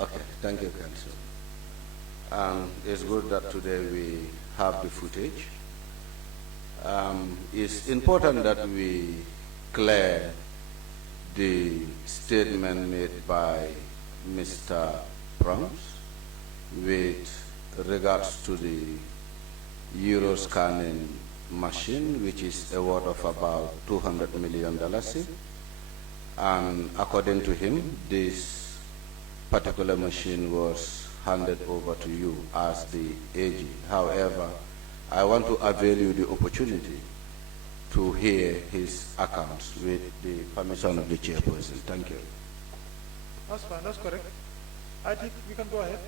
Okay, thank you, Council. It's good that today we have the footage. It's important that we clear the statement made by Mr. Prums with regards to the Euro scanning machine, which is a worth of about $200 million. And according to him, this particular machine was handed over to you as the AG. However, I want to avail you the opportunity to hear his accounts with the permission of the chairperson. Thank you. That's fine, that's correct. I think we can go ahead.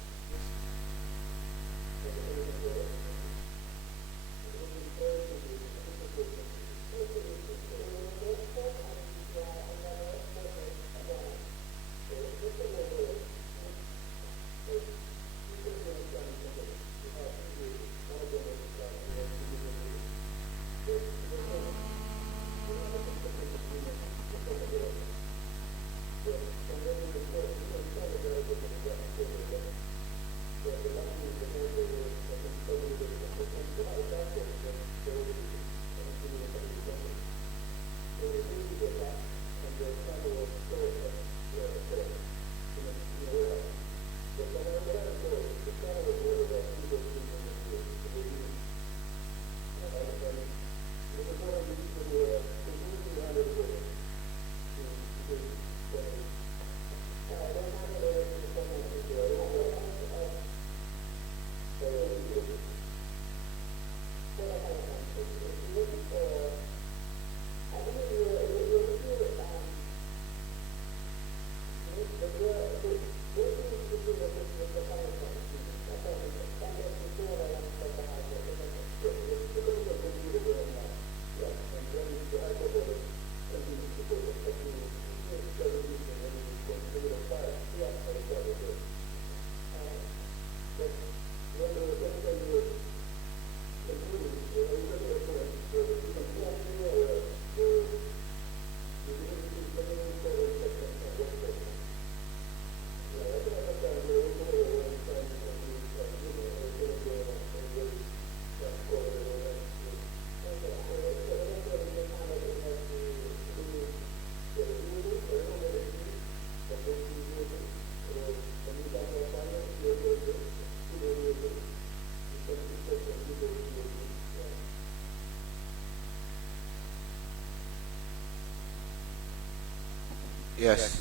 Yes,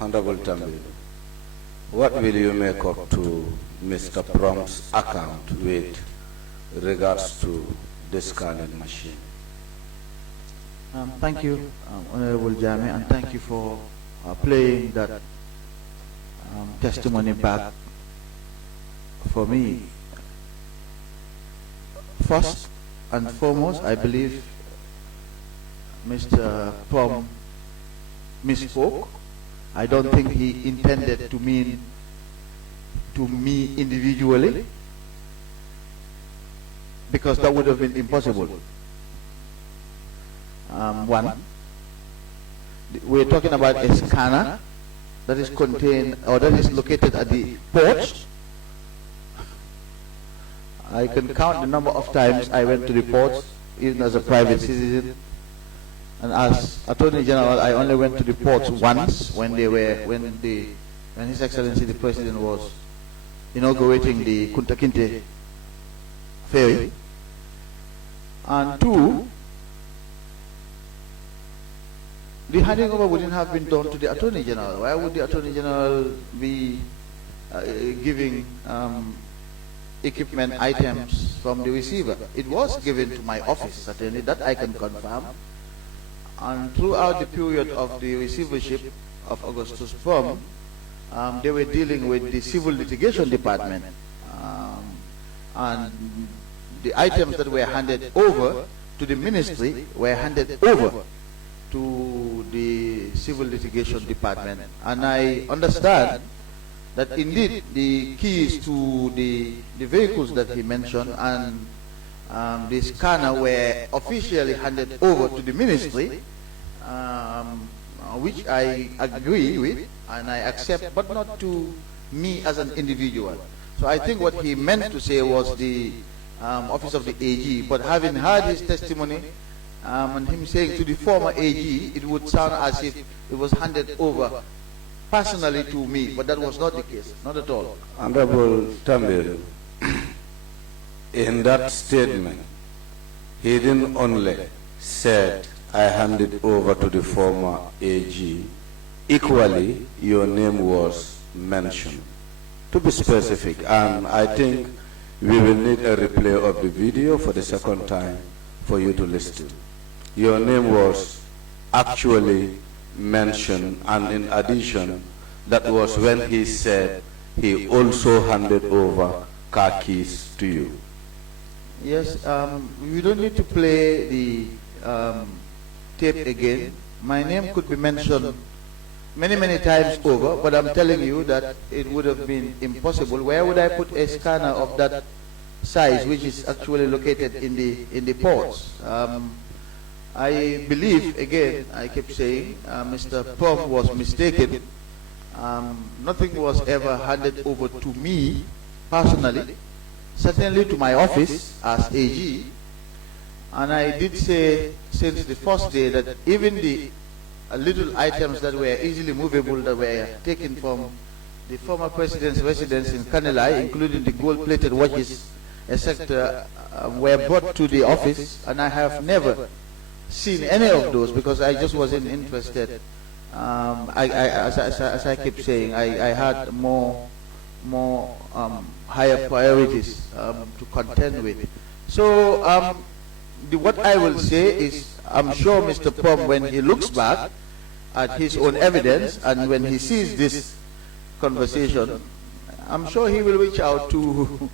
Honorable Tambedou. What will you make up to Mr. Prom's account with regards to the scanning machine? Thank you, Honorable Jame, and thank you for playing that testimony back for me. First and foremost, I believe Mr. Prom misspoke. I don't think he intended to mean to me individually, because that would have been impossible. One, we're talking about a scanner that is contained or that is located at the ports. I can count the number of times I went to the ports, even as a private citizen. And as Attorney General, I only went to the ports once when His Excellency the President was inaugurating the Kunta Kinte ferry. And two, the handing over wouldn't have been done to the Attorney General. Why would the Attorney General be giving equipment items from the receiver? It was given to my office, certainly, that I can confirm. And throughout the period of the receivership of Augustus Prom, they were dealing with the Civil Litigation Department. And the items that were handed over to the ministry were handed over to the Civil Litigation Department. And I understand that indeed the keys to the vehicles that he mentioned and the scanner were officially handed over to the ministry, which I agree with, and I accept, but not to me as an individual. So I think what he meant to say was the office of the AG, but having heard his testimony and him saying to the former AG, it would sound as if it was handed over personally to me, but that was not the case, not at all. Honorable Tambedou, in that statement, he didn't only said, I handed over to the former AG. Equally, your name was mentioned. To be specific, and I think we will need a replay of the video for the second time for you to listen. Your name was actually mentioned, and in addition, that was when he said he also handed over car keys to you. Yes, we don't need to play the tape again. My name could be mentioned many times over, but I'm telling you that it would have been impossible. Where would I put a scanner of that size, which is actually located in the ports? I believe, again, I keep saying, Mr. Pom was mistaken. Nothing was ever handed over to me personally, certainly to my office as AG. And I did say since the first day that even the little items that were easily movable that were taken from the former president's residence in Kanilai, including the gold-plated watches, etc., were brought to the office, and I have never seen any of those because I just wasn't interested. As I keep saying, I had more higher priorities to contend with. So what I will say is, I'm sure Mr. Pom, when he looks back at his own evidence and when he sees this conversation, I'm sure he will reach out to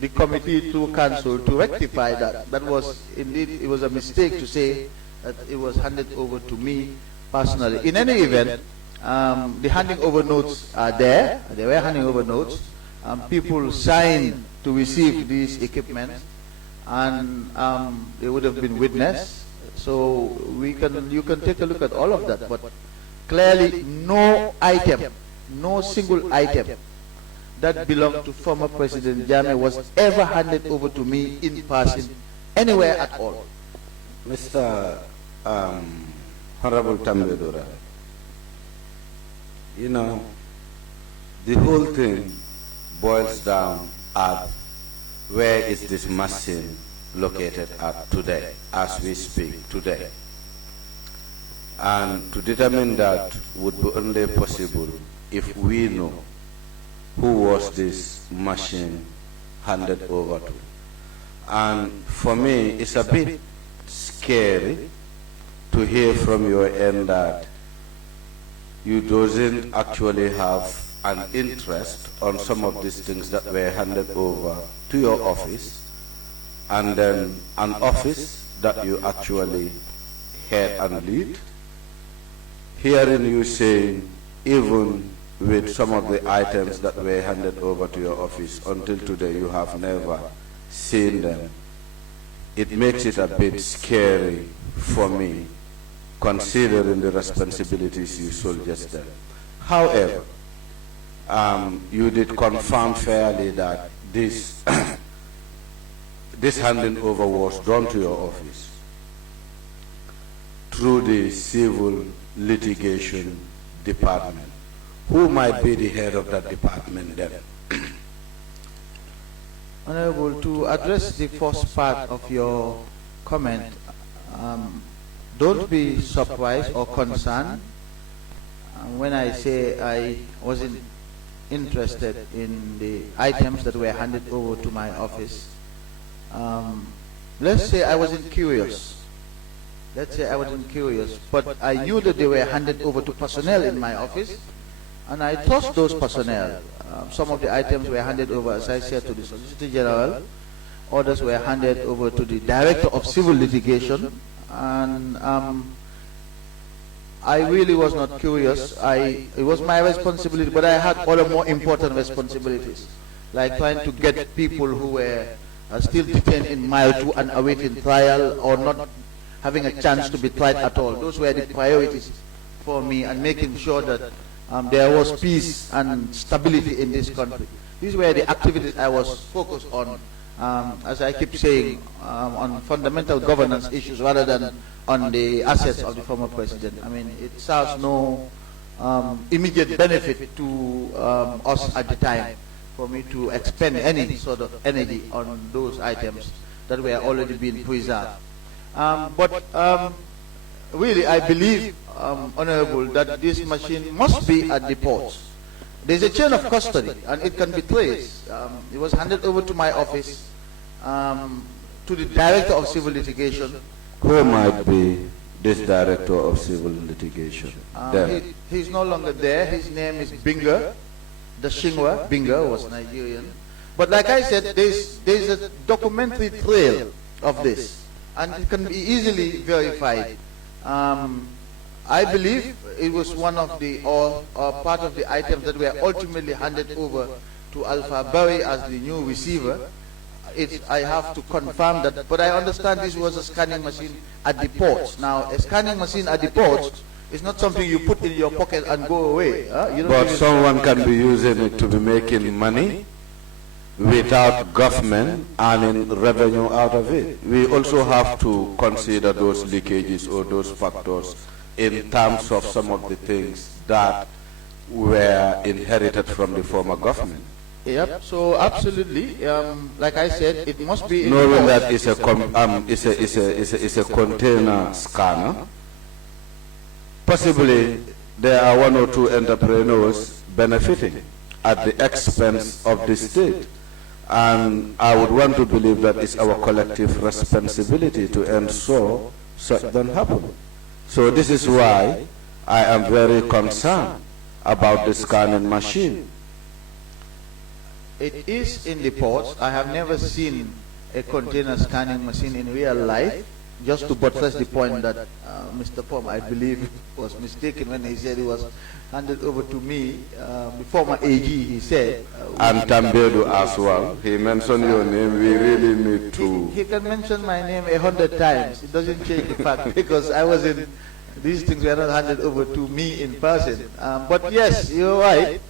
the committee, to council, to rectify that. That was indeed, it was a mistake to say that it was handed over to me personally. In any event, the handing over notes are there. They were handing over notes. People signed to receive these equipment, and they would have been witnessed. So you can take a look at all of that. But clearly, no item, no single item that belonged to former President Jammeh was ever handed over to me in person, anywhere at all. Mr. Honorable Tambedou, you know, the whole thing boils down at where is this machine located at today, as we speak today. And to determine that would be only possible if we know who was this machine handed over to. And for me, it's a bit scary to hear from your end that you doesn't actually have an interest on some of these things that were handed over to your office, and then an office that you actually head and lead. Hearing you saying, even with some of the items that were handed over to your office, until today you have never seen them, it makes it a bit scary for me, considering the responsibilities you suggested. However, you did confirm fairly that this this handing over was done to your office through the civil litigation department. Who might be the head of that department then? Honorable, to address the first part of your comment, don't be surprised or concerned when I say I wasn't interested in the items that were handed over to my office. Let's say I wasn't curious. Let's say I wasn't curious, but I knew that they were handed over to personnel in my office, and I trust those personnel. Some of the items were handed over, as I said, to the Solicitor General. Others were handed over to the Director of Civil Litigation, and I really was not curious. It was my responsibility, but I had other more important responsibilities, like trying to get people who were still detained in Mile 2 and awaiting trial, or not having a chance to be tried at all. Those were the priorities for me, and making sure that there was peace and stability in this country. These were the activities I was focused on, as I keep saying, on fundamental governance issues rather than on the assets of the former president. I mean, it serves no immediate benefit to us at the time for me to expend any sort of energy on those items that were already being preserved. Really, I believe, Honorable, that this machine must be at the ports. There's a chain of custody, and it can be traced. It was handed over to my office, to the Director of Civil Litigation. Who might be this Director of Civil Litigation? He's no longer there. His name is Binga. The Shingwa. Binga was Nigerian. But like I said, there's a documentary trail of this, and it can be easily verified. I believe it was one of the, or part of the items that were ultimately handed over to Alpha Barry as the new receiver. I have to confirm that, but I understand this was a scanning machine at the ports. Now, a scanning machine at the ports is not something you put in your pocket and go away. But someone can be using it to be making money without government earning revenue out of it. We also have to consider those leakages or those factors in terms of some of the things that were inherited from the former government. Yep. So absolutely, like I said, it must be. Knowing that it's a container scanner, possibly there are one or two entrepreneurs benefiting at the expense of the state. And I would want to believe that it's our collective responsibility to ensure such doesn't happen. So this is why I am very concerned about the scanning machine. It is in the ports. I have never seen a container scanning machine in real life. Just to buttress the point that Mr. Pom, I believe, was mistaken when he said he was handed over to me, the former AG, he said. And Tambedou as well. He mentioned your name. We really need to. He can mention my name 100 times. It doesn't change the fact because I was in. These things were not handed over to me in person. But yes, you're right.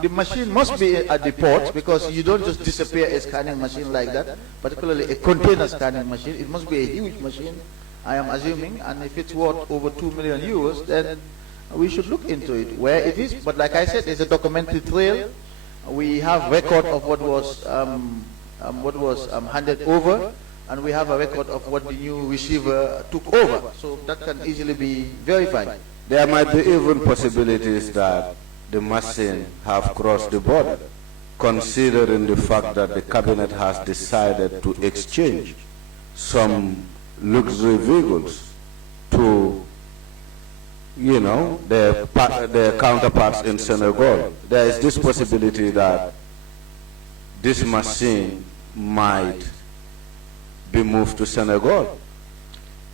The machine must be at the port because you don't just disappear a scanning machine like that, particularly a container scanning machine. It must be a huge machine, I am assuming, and if it's worth over 2 million euros, then we should look into it, where it is. But like I said, there's a documentary trail. We have record of what was handed over, and we have a record of what the new receiver took over. So that can easily be verified. There might be even possibilities that the machine have crossed the border, considering the fact that the cabinet has decided to exchange some luxury vehicles to, you know, their counterparts in Senegal. There is this possibility that this machine might be moved to Senegal.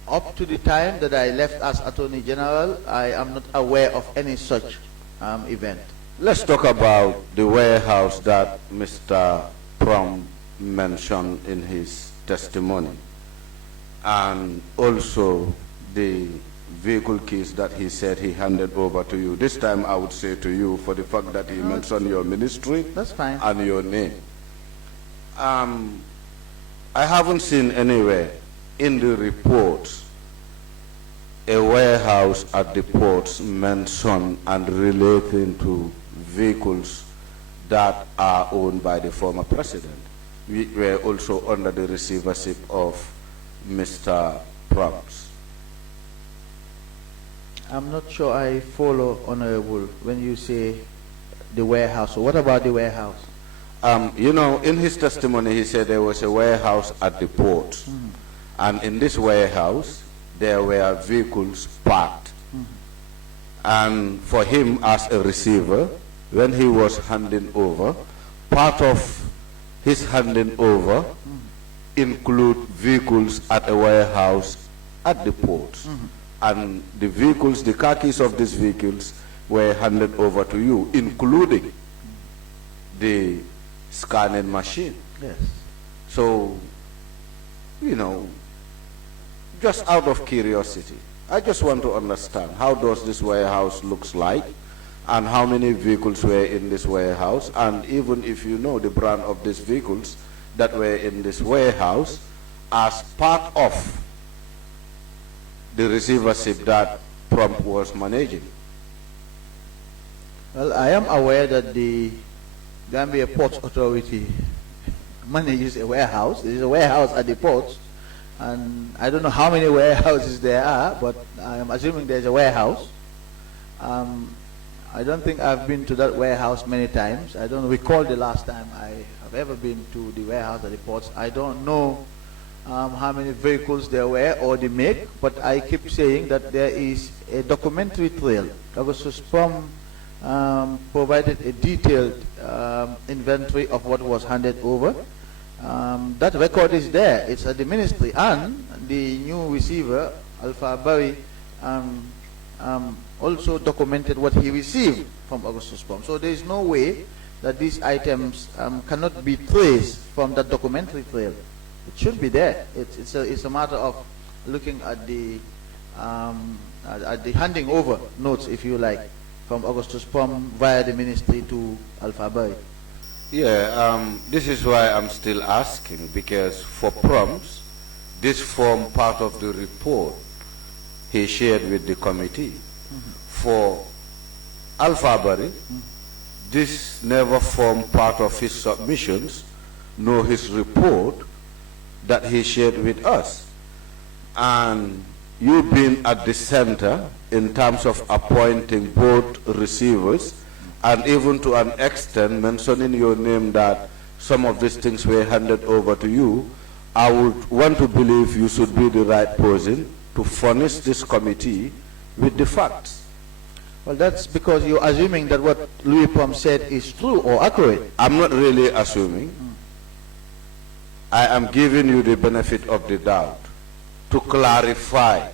Up to the time that I left as Attorney General, I am not aware of any such event. Let's talk about the warehouse that Mr. Prom mentioned in his testimony, and also the vehicle keys that he said he handed over to you. This time I would say to you, for the fact that he mentioned your ministry. That's fine. And your name. I haven't seen anywhere in the reports a warehouse at the ports mentioned and relating to vehicles that are owned by the former president. We were also under the receivership of Mr. Proms. I'm not sure I follow, Honorable, when you say the warehouse. So what about the warehouse? You know, in his testimony he said there was a warehouse at the port. And in this warehouse there were vehicles parked. And for him as a receiver, when he was handing over, part of his handing over include vehicles at a warehouse at the port. And the vehicles, the car keys of these vehicles were handed over to you, including the scanning machine. Yes. So, you know, just out of curiosity, I just want to understand, how does this warehouse looks like, and how many vehicles were in this warehouse, and even if you know the brand of these vehicles that were in this warehouse as part of the receivership that Prompt was managing. Well, I am aware that the Gambia Ports Authority manages a warehouse. There is a warehouse at the ports, and I don't know how many warehouses there are, but I am assuming there's a warehouse. I don't think I've been to that warehouse many times. I don't recall the last time I have ever been to the warehouse at the ports. I don't know how many vehicles there were or the make, but I keep saying that there is a documentary trail. Augustus Prom provided a detailed inventory of what was handed over. That record is there. It's at the ministry, and the new receiver, Alpha Barry, also documented what he received from Augustus Prom. So there is no way that these items cannot be traced from that documentary trail. It should be there. It's a matter of looking at the handing over notes, if you like, from Augustus Prom via the ministry to Alpha Barry. Yeah, this is why I'm still asking, because for Prompts, this formed part of the report he shared with the committee. For Alpha Barry, this never formed part of his submissions, nor his report that he shared with us. And you've been at the center in terms of appointing both receivers, and even to an extent mentioning your name that some of these things were handed over to you. I would want to believe you should be the right person to furnish this committee with the facts. Well, that's because you're assuming that what Louis Prom said is true or accurate. I'm not really assuming. I am giving you the benefit of the doubt to clarify,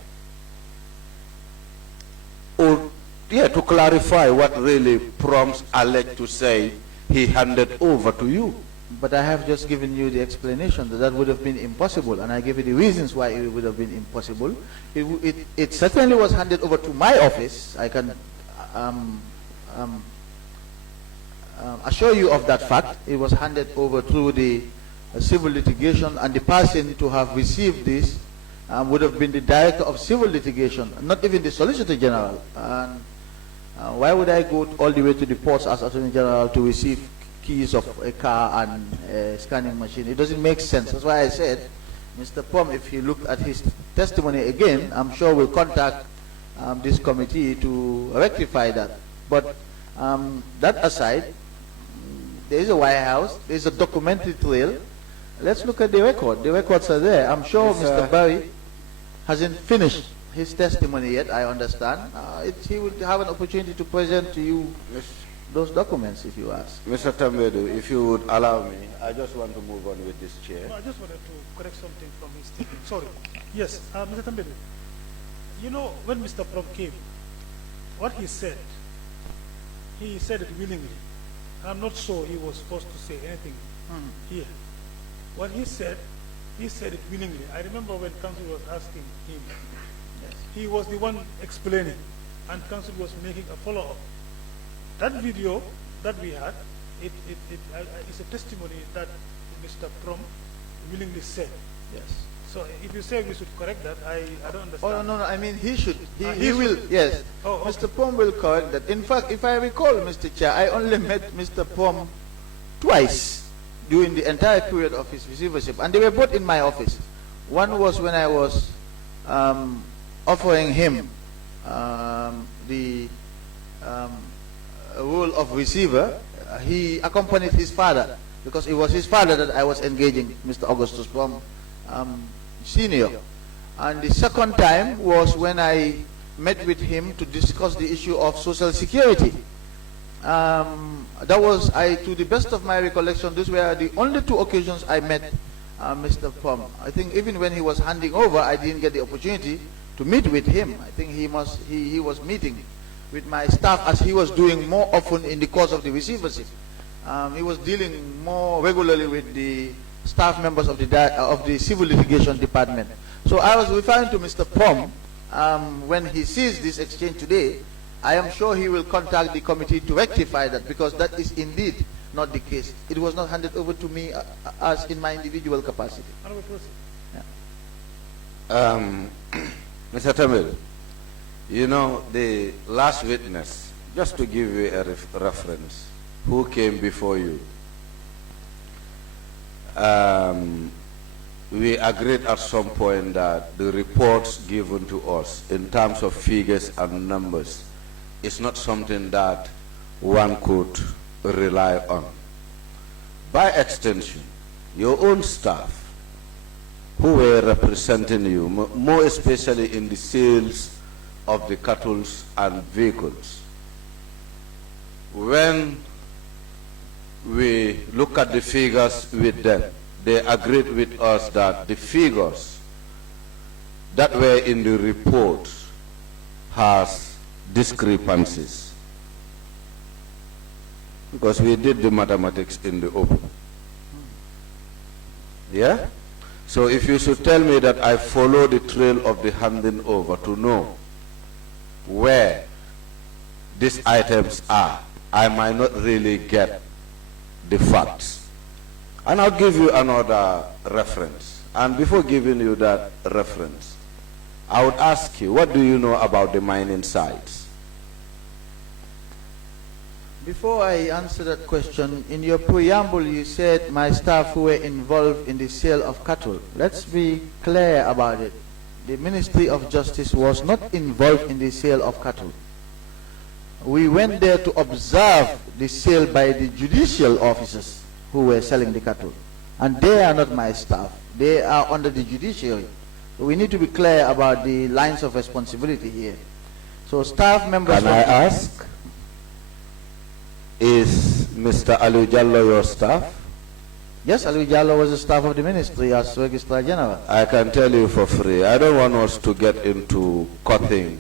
to clarify what really Prompts alleged to say he handed over to you. But I have just given you the explanation that would have been impossible, and I gave you the reasons why it would have been impossible. It certainly was handed over to my office. I can assure you of that fact. It was handed over through the civil litigation, and the person to have received this would have been the director of civil litigation, not even the Solicitor General. And why would I go all the way to the ports as Attorney General to receive keys of a car and a scanning machine? It doesn't make sense. That's why I said, Mr. Prom, if he looked at his testimony again, I'm sure will contact this committee to rectify that. But that aside, there is a warehouse, there is a documentary trail. Let's look at the record. The records are there. I'm sure Mr. Barry hasn't finished his testimony yet, I understand. He will have an opportunity to present to you those documents if you ask. Mr. Tambedou, if you would allow me, I just want to move on with this chair. No, I just wanted to correct something from his statement. Sorry. Yes, Mr. Tambedou, you know, when Mr. Prom came, what he said it willingly. I'm not sure he was supposed to say anything here. What he said it willingly. I remember when counsel was asking him, he was the one explaining, and counsel was making a follow-up. That video that we had, it's a testimony that Mr. Prom willingly said. Yes. So if you say we should correct that, I don't understand. Oh, no, I mean he should. He will, yes. Oh, okay. Mr. Prom will correct that. In fact, if I recall, Mr. Chair, I only met Mr. Prom twice during the entire period of his receivership, and they were both in my office. One was when I was offering him the role of receiver. He accompanied his father, because it was his father that I was engaging, Mr. Augustus Prom Senior. And the second time was when I met with him to discuss the issue of Social Security. That was, to the best of my recollection, these were the only two occasions I met Mr. Prom. I think even when he was handing over, I didn't get the opportunity to meet with him. I think he was meeting with my staff, as he was doing more often in the course of the receivership. He was dealing more regularly with the staff members of the civil litigation department. So I was referring to Mr. Prom when he sees this exchange today. I am sure he will contact the committee to rectify that, because that is indeed not the case. It was not handed over to me as in my individual capacity. Mr. Tambedou, you know, the last witness, just to give you a reference, who came before you, we agreed at some point that the reports given to us in terms of figures and numbers is not something that one could rely on. By extension, your own staff who were representing you, more especially in the sales of the cattle and vehicles, when we look at the figures with them, they agreed with us that the figures that were in the report has discrepancies, because we did the mathematics in the open. Yeah? So if you should tell me that I follow the trail of the handing over to know where these items are, I might not really get the facts. And I'll give you another reference. And before giving you that reference, I would ask you, what do you know about the mining sites? Before I answer that question, in your preamble you said my staff who were involved in the sale of cattle. Let's be clear about it. The Ministry of Justice was not involved in the sale of cattle. We went there to observe the sale by the judicial officers who were selling the cattle. And they are not my staff. They are under the judiciary. So we need to be clear about the lines of responsibility here. So staff members... Can I ask, is Mr. Ali Jallo your staff? Yes, Ali Jallo was the staff of the ministry as Registrar General. I can tell you for free, I don't want us to get into cutting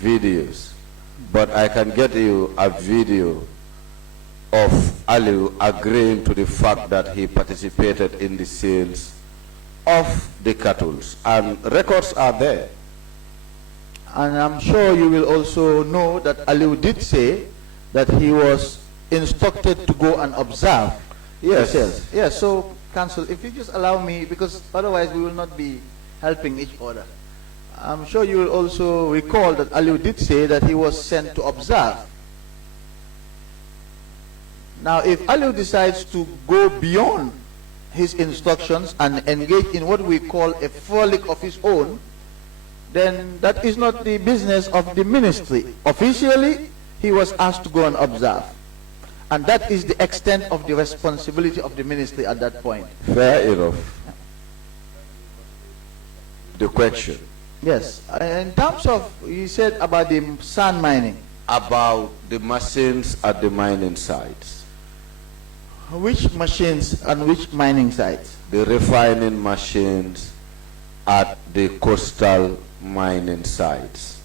videos, but I can get you a video of Ali agreeing to the fact that he participated in the sales of the cattle, and records are there. And I'm sure you will also know that Ali did say that he was instructed to go and observe the sales. Yes, so Council, if you just allow me, because otherwise we will not be helping each other. I'm sure you will also recall that Ali did say that he was sent to observe. Now, if Ali decides to go beyond his instructions and engage in what we call a frolic of his own, then that is not the business of the ministry. Officially, he was asked to go and observe. And that is the extent of the responsibility of the ministry at that point. Fair enough. The question. Yes. In terms of, you said about the sand mining. About the machines at the mining sites. Which machines and which mining sites? The refining machines at the coastal mining sites.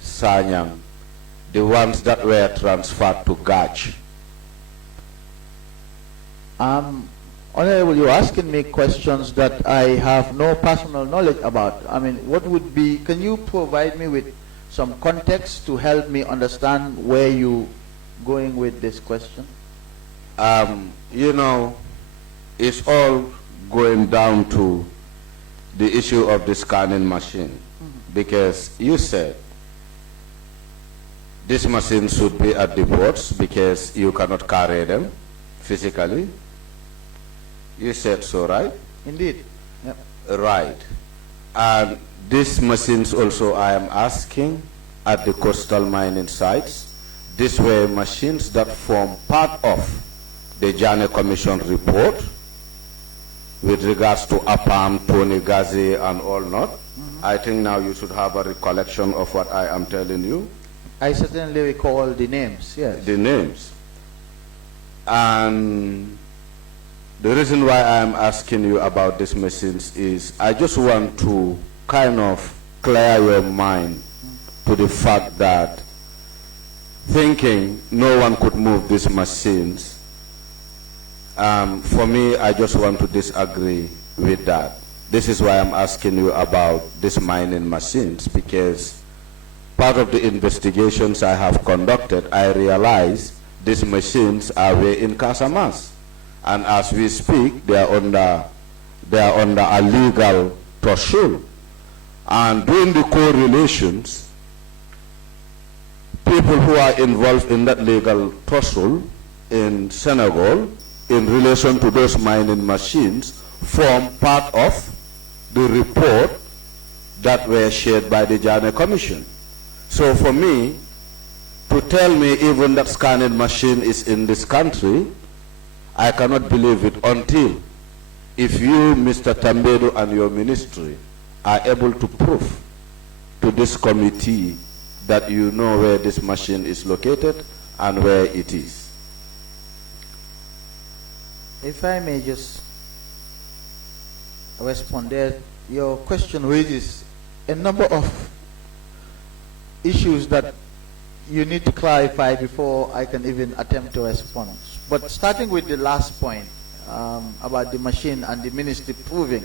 Sanyang. The ones that were transferred to Gach. Honorable, you're asking me questions that I have no personal knowledge about. I mean, what would be, can you provide me with some context to help me understand where you're going with this question? You know, it's all going down to the issue of the scanning machine. Because you said these machines should be at the ports because you cannot carry them physically. You said so, right? Indeed. Yep. Right. And these machines also, I am asking, at the coastal mining sites, these were machines that form part of the Jane Commission report with regards to APAM, Tony Gazi, and all not. I think now you should have a recollection of what I am telling you. I certainly recall the names, yes. The names. And the reason why I am asking you about these machines is I just want to kind of clear your mind to the fact that thinking no one could move these machines, for me, I just want to disagree with that. This is why I'm asking you about these mining machines, because part of the investigations I have conducted, I realize these machines are way in Casamas. And as we speak, they are under a legal threshold. And during the correlations, people who are involved in that legal threshold in Senegal, in relation to those mining machines, form part of the report that were shared by the Janneh Commission. So for me, to tell me even that scanning machine is in this country, I cannot believe it until if you, Mr. Tambedou, and your ministry are able to prove to this committee that you know where this machine is located and where it is. If I may just respond there, your question raises a number of issues that you need to clarify before I can even attempt to respond. But starting with the last point about the machine and the ministry proving,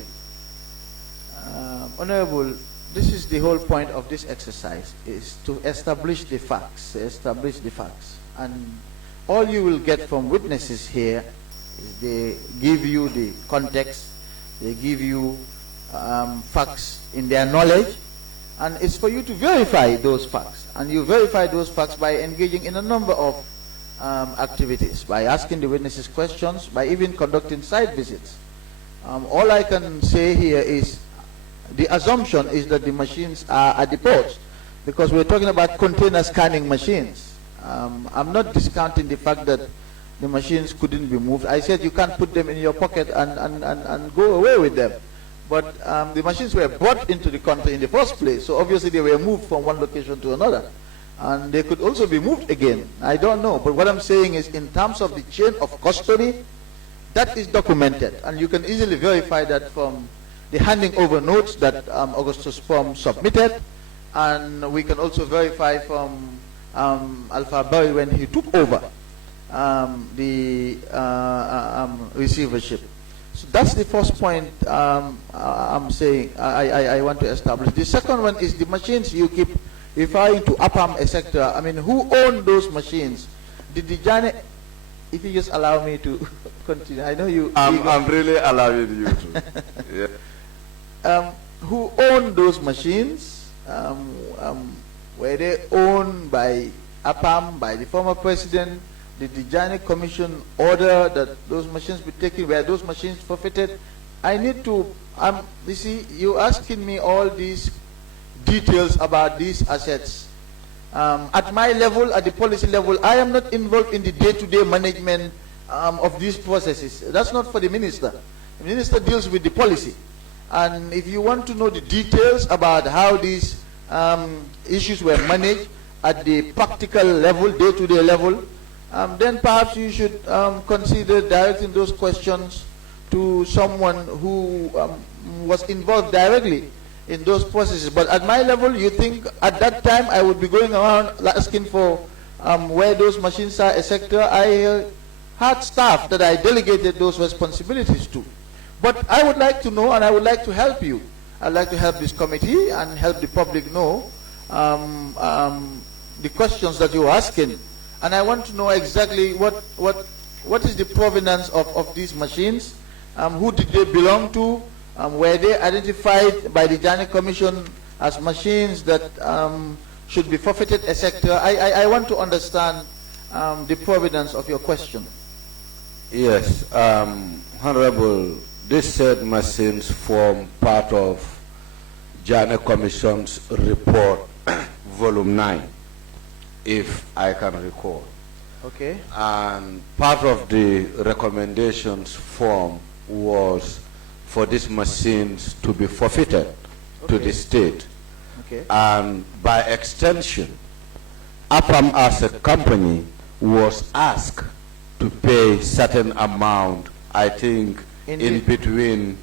Honorable, this is the whole point of this exercise, is to establish the facts, and all you will get from witnesses here is they give you the context, they give you facts in their knowledge, and it's for you to verify those facts. And you verify those facts by engaging in a number of activities, by asking the witnesses questions, by even conducting site visits. All I can say here is the assumption is that the machines are at the ports, because we're talking about container scanning machines. I'm not discounting the fact that the machines couldn't be moved. I said you can't put them in your pocket and go away with them. But the machines were brought into the country in the first place, so obviously they were moved from one location to another. And they could also be moved again. I don't know. But what I'm saying is, in terms of the chain of custody, that is documented. And you can easily verify that from the handing over notes that Augustus Pom submitted. And we can also verify from Alpha Barry when he took over the receivership. So that's the first point I'm saying I want to establish. The second one is the machines you keep referring to APAM, etc. I mean, who owned those machines? Did the Janneh, if you just allow me to continue, I know you... I'm really allowing you to. Yeah. Who owned those machines? Were they owned by APAM, by the former president? Did the Janneh Commission order that those machines be taken? Were those machines forfeited? I need to, you see, you're asking me all these details about these assets. At my level, at the policy level, I am not involved in the day-to-day management of these processes. That's not for the minister. The minister deals with the policy. And if you want to know the details about how these issues were managed at the practical level, day-to-day level, then perhaps you should consider directing those questions to someone who was involved directly in those processes. But at my level, you think at that time I would be going around asking for where those machines are, etc. I had staff that I delegated those responsibilities to. But I would like to know, and I would like to help you. I'd like to help this committee and help the public know the questions that you're asking. And I want to know exactly what is the provenance of these machines, who did they belong to, were they identified by the Janneh Commission as machines that should be forfeited, etc. I want to understand the provenance of your question. Yes, Honorable, these said machines form part of Janneh Commission's report, volume 9, if I can recall. Okay. And part of the recommendations form was for these machines to be forfeited to the state. Okay. And by extension, APAM as a company was asked to pay certain amount, I think, in between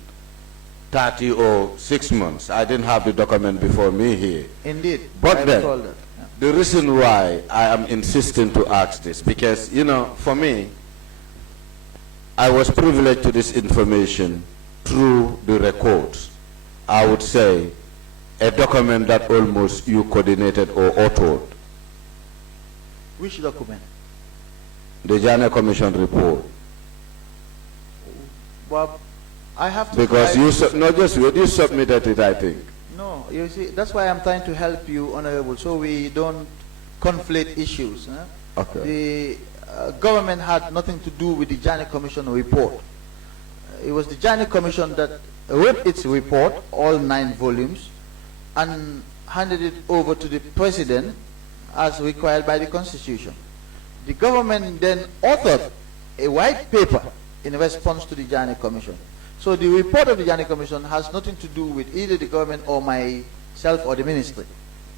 30 or 6 months. I didn't have the document before me here. Indeed. But then, the reason why I am insisting to ask this, because, you know, for me, I was privileged to this information through the records. I would say a document that almost you coordinated or authored. Which document? The Janneh Commission report. Well, I have to. Because you submitted it, I think. No, you see, that's why I'm trying to help you, Honorable, so we don't conflate issues. Huh? Okay. The government had nothing to do with the Janneh Commission report. It was the Janneh Commission that wrote its report, all 9 volumes, and handed it over to the President as required by the Constitution. The government then authored a white paper in response to the Janneh Commission. So the report of the Janneh Commission has nothing to do with either the government or myself or the ministry.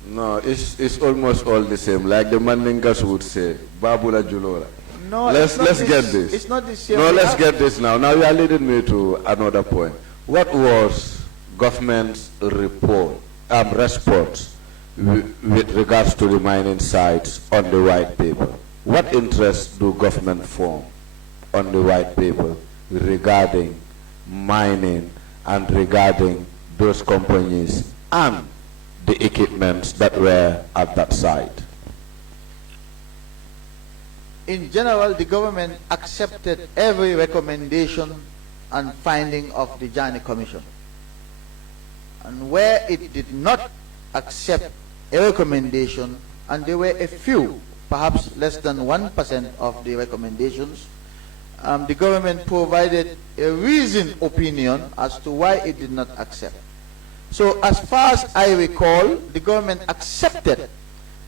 No, it's almost all the same. Like the Mandingas would say, Babula Julola. No, let's get this. It's not the same. No, let's get this now. Now you are leading me to another point. What was government's report, response with regards to the mining sites on the white paper? What interest do government form on the white paper regarding mining and regarding those companies and the equipments that were at that site? In general, the government accepted every recommendation and finding of the Janneh Commission. And where it did not accept a recommendation, and there were a few, perhaps less than 1% of the recommendations, the government provided a reasoned opinion as to why it did not accept. So as far as I recall, the government accepted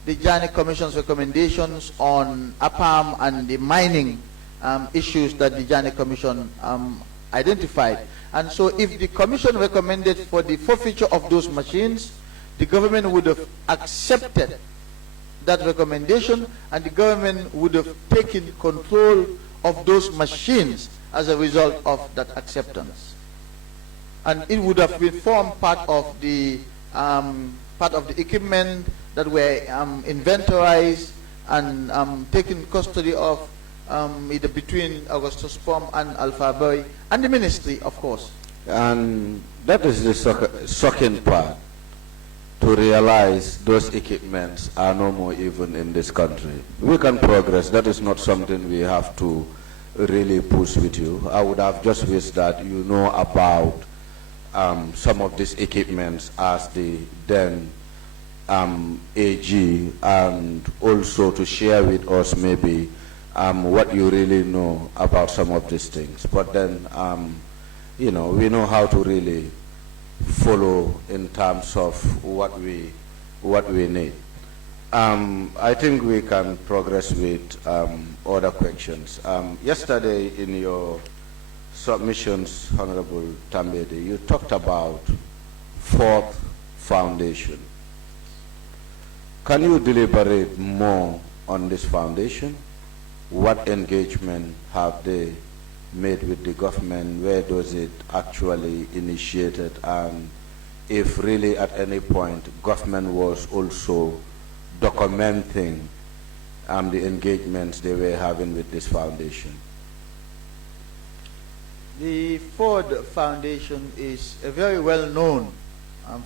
the Janneh Commission's recommendations on APAM and the mining issues that the Janneh Commission identified. And so if the Commission recommended for the forfeiture of those machines, the government would have accepted that recommendation, and the government would have taken control of those machines as a result of that acceptance. And it would have been formed part of the equipment that were inventorized and taken custody of either between Augustus Pom and Alpha Boy and the ministry, of course. And that is the shocking part, to realize those equipments are no more even in this country. We can progress. That is not something we have to really push with you. I would have just wished that you know about some of these equipments as the then AG, and also to share with us maybe what you really know about some of these things. But then, you know, we know how to really follow in terms of what we need. I think we can progress with other questions. Yesterday in your submissions, Honorable Tambedou, you talked about fourth foundation. Can you deliberate more on this foundation? What engagement have they made with the government? Where does it actually initiated? And if really at any point government was also documenting the engagements they were having with this foundation? The Ford Foundation is a very well-known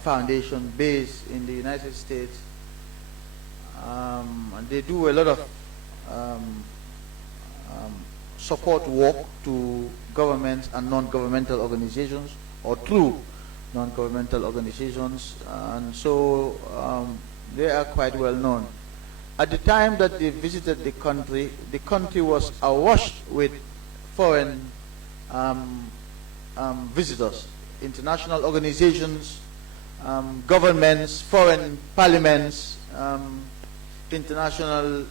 foundation based in the United States. And they do a lot of support work to governments and non-governmental organizations, or through non-governmental organizations, and so they are quite well known. At the time that they visited the country was awash with foreign visitors, international organizations, governments, foreign parliaments, international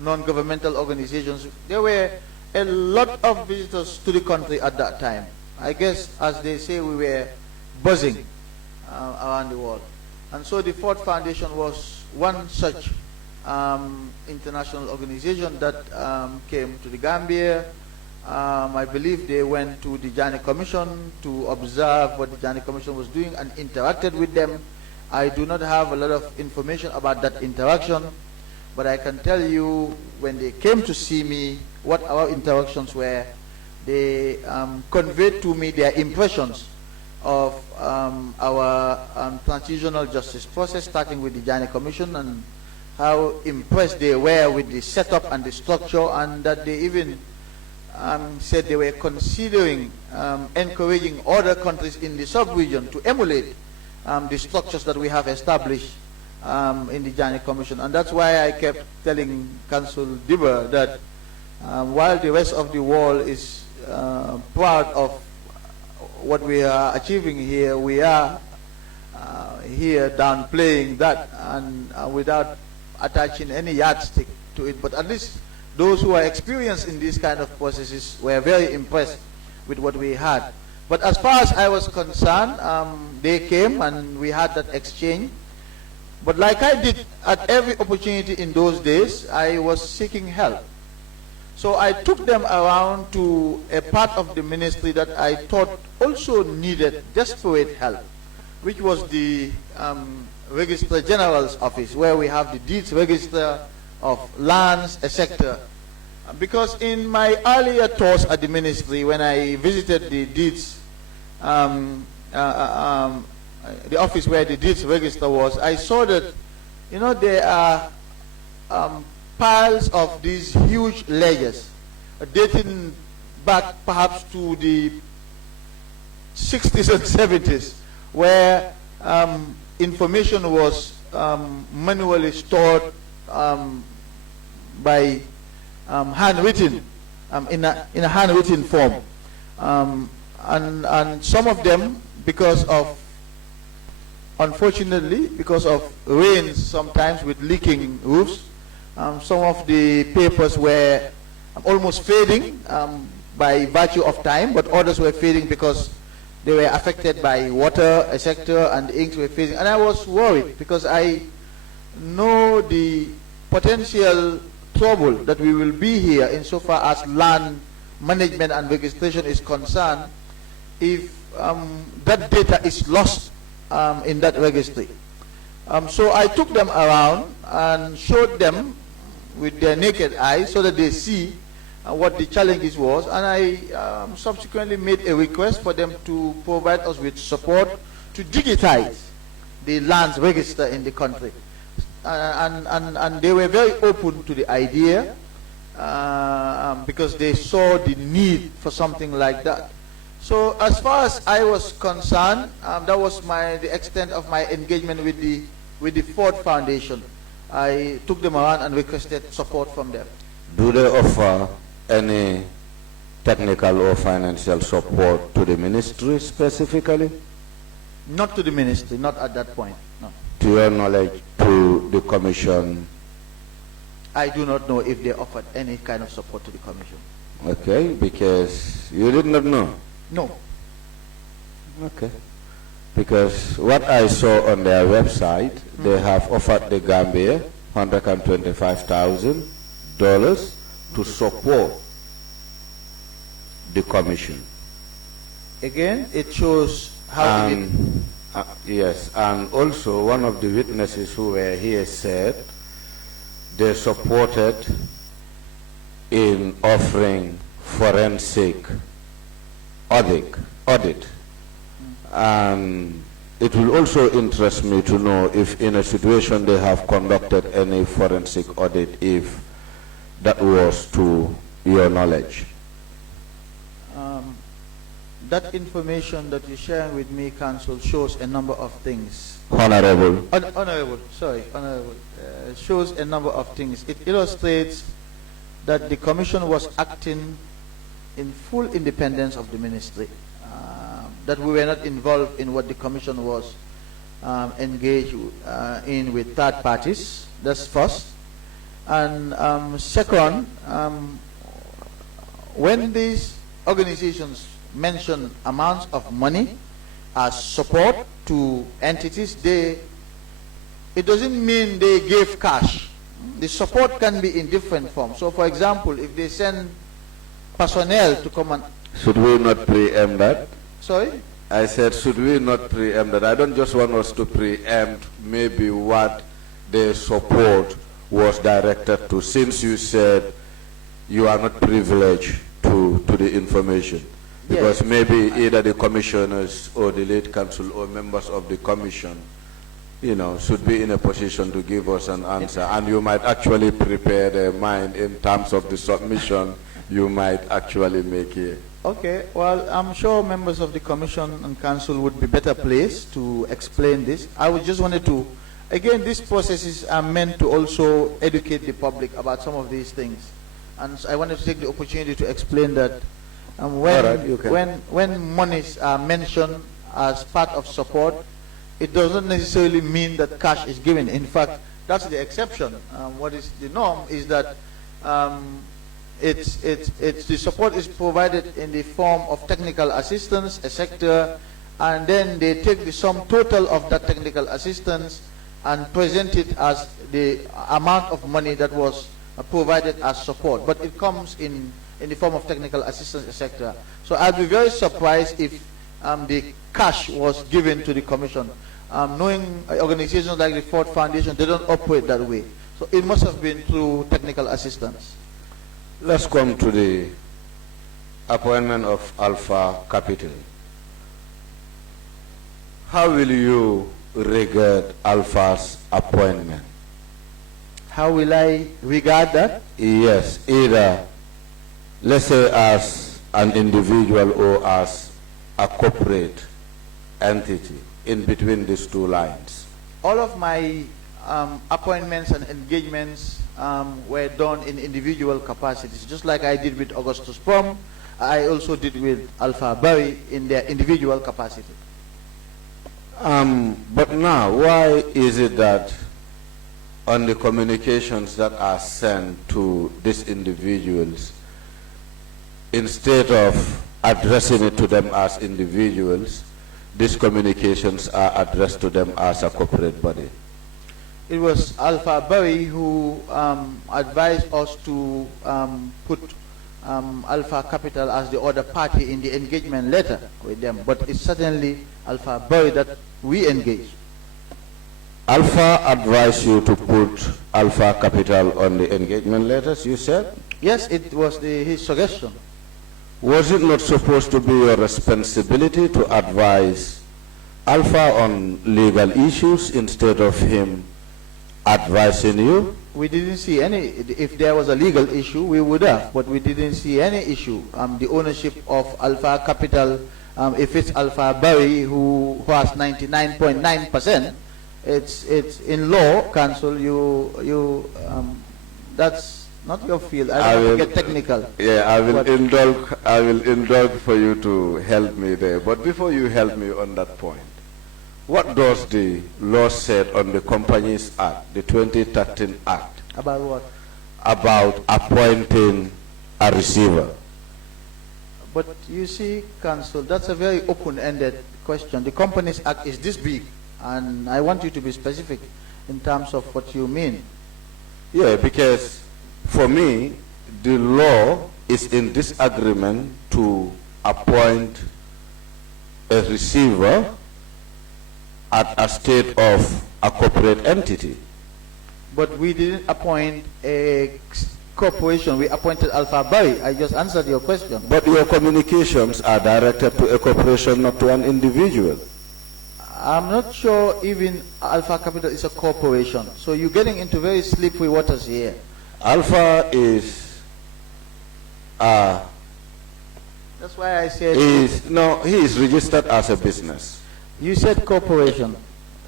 non-governmental organizations. There were a lot of visitors to the country at that time. I guess, as they say, we were buzzing around the world. And so the Ford Foundation was one such international organization that came to the Gambia. I believe they went to the Janneh Commission to observe what the Janneh Commission was doing and interacted with them. I do not have a lot of information about that interaction, but I can tell you when they came to see me what our interactions were. They conveyed to me their impressions of our transitional justice process, starting with the Jani Commission, and how impressed they were with the setup and the structure, and that they even said they were considering encouraging other countries in the sub-region to emulate the structures that we have established in the Jani Commission. And that's why I kept telling Council Dibba that while the rest of the world is proud of what we are achieving here, we are here downplaying that and without attaching any yardstick to it. But at least those who are experienced in these kind of processes were very impressed with what we had. But as far as I was concerned, they came and we had that exchange. But like I did at every opportunity in those days, I was seeking help. So I took them around to a part of the ministry that I thought also needed desperate help, which was the Registrar General's office, where we have the deeds register of lands, etc. Because in my earlier tours at the ministry, when I visited the deeds, the office where the deeds register was, I saw that, you know, there are piles of these huge ledgers dating back perhaps to the 60s and 70s, where information was manually stored by handwritten, in a handwritten form. And some of them, because of, unfortunately, because of rains sometimes with leaking roofs, some of the papers were almost fading by virtue of time, but others were fading because they were affected by water, etc., and the inks were fading. And I was worried because I know the potential trouble that we will be here insofar as land management and registration is concerned if that data is lost in that registry. So I took them around and showed them with their naked eyes so that they see what the challenges was, and I subsequently made a request for them to provide us with support to digitize the lands register in the country. And they were very open to the idea because they saw the need for something like that. So as far as I was concerned, that was the extent of my engagement with the Ford Foundation. I took them around and requested support from them. Do they offer any technical or financial support to the ministry specifically? Not to the ministry, not at that point, no. To your knowledge, to the commission? I do not know if they offered any kind of support to the commission. Okay, because you did not know? No. Okay. Because what I saw on their website, they have offered the Gambia $125,000 to support the commission. Again, it shows how yes, and also one of the witnesses who were here said they supported in offering forensic audit. And it will also interest me to know if in a situation they have conducted any forensic audit, if that was to your knowledge. That information that you're sharing with me, Council, shows a number of things. Honorable. Honorable, shows a number of things. It illustrates that the Commission was acting in full independence of the ministry, that we were not involved in what the Commission was engaged in with third parties. That's first. And second, when these organizations mention amounts of money as support to entities, it doesn't mean they gave cash. The support can be in different forms. So for example, if they send personnel to come and... Should we not preempt that? Sorry? I said, should we not preempt that? I don't just want us to preempt maybe what the support was directed to, since you said you are not privileged to the information. Because maybe either the commissioners or the late council or members of the commission, you know, should be in a position to give us an answer. And you might actually prepare their mind in terms of the submission you might actually make here. Okay, well, I'm sure members of the commission and council would be better placed to explain this. I would just wanted to, again, these processes are meant to also educate the public about some of these things. And so I wanted to take the opportunity to explain that when monies are mentioned as part of support, it doesn't necessarily mean that cash is given. In fact, that's the exception. What is the norm is that the support is provided in the form of technical assistance, a sector, and then they take the sum total of that technical assistance and present it as the amount of money that was provided as support. But it comes in the form of technical assistance, etc. So I'd be very surprised if the cash was given to the commission. Knowing organizations like the Ford Foundation, they don't operate that way. So it must have been through technical assistance. Let's come to the appointment of Alpha Capital. How will you regard Alpha's appointment? How will I regard that? Yes, either, let's say, as an individual or as a corporate entity in between these two lines. All of my appointments and engagements were done in individual capacities, just like I did with Augustus Prom. I also did with Alpha Barry in their individual capacity. But now, why is it that on the communications that are sent to these individuals, instead of addressing it to them as individuals, these communications are addressed to them as a corporate body? It was Alpha Barry who advised us to put Alpha Capital as the other party in the engagement letter with them, but it's certainly Alpha Barry that we engage. Alpha advised you to put Alpha Capital on the engagement letters, you said? Yes, it was his suggestion. Was it not supposed to be your responsibility to advise Alpha on legal issues instead of him advising you? We didn't see any. If there was a legal issue, we would have, but we didn't see any issue. The ownership of Alpha Capital, if it's Alpha Barry who has 99.9%, it's in law, counsel. That's not your field. I don't want to get technical. Yeah, I will indulge for you to help me there. But before you help me on that point, what does the law say on the Companies Act, the 2013 Act? About what? About appointing a receiver. But you see, counsel, that's a very open-ended question. The Companies Act is this big, and I want you to be specific in terms of what you mean. Yeah, because for me, the law is in disagreement to appoint a receiver at a state of a corporate entity. But we didn't appoint a corporation. We appointed Alpha Barry. I just answered your question. But your communications are directed to a corporation, not to an individual. I'm not sure even Alpha Capital is a corporation. So you're getting into very slippery waters here. Alpha is that's why I said he is registered as a business. You said corporation.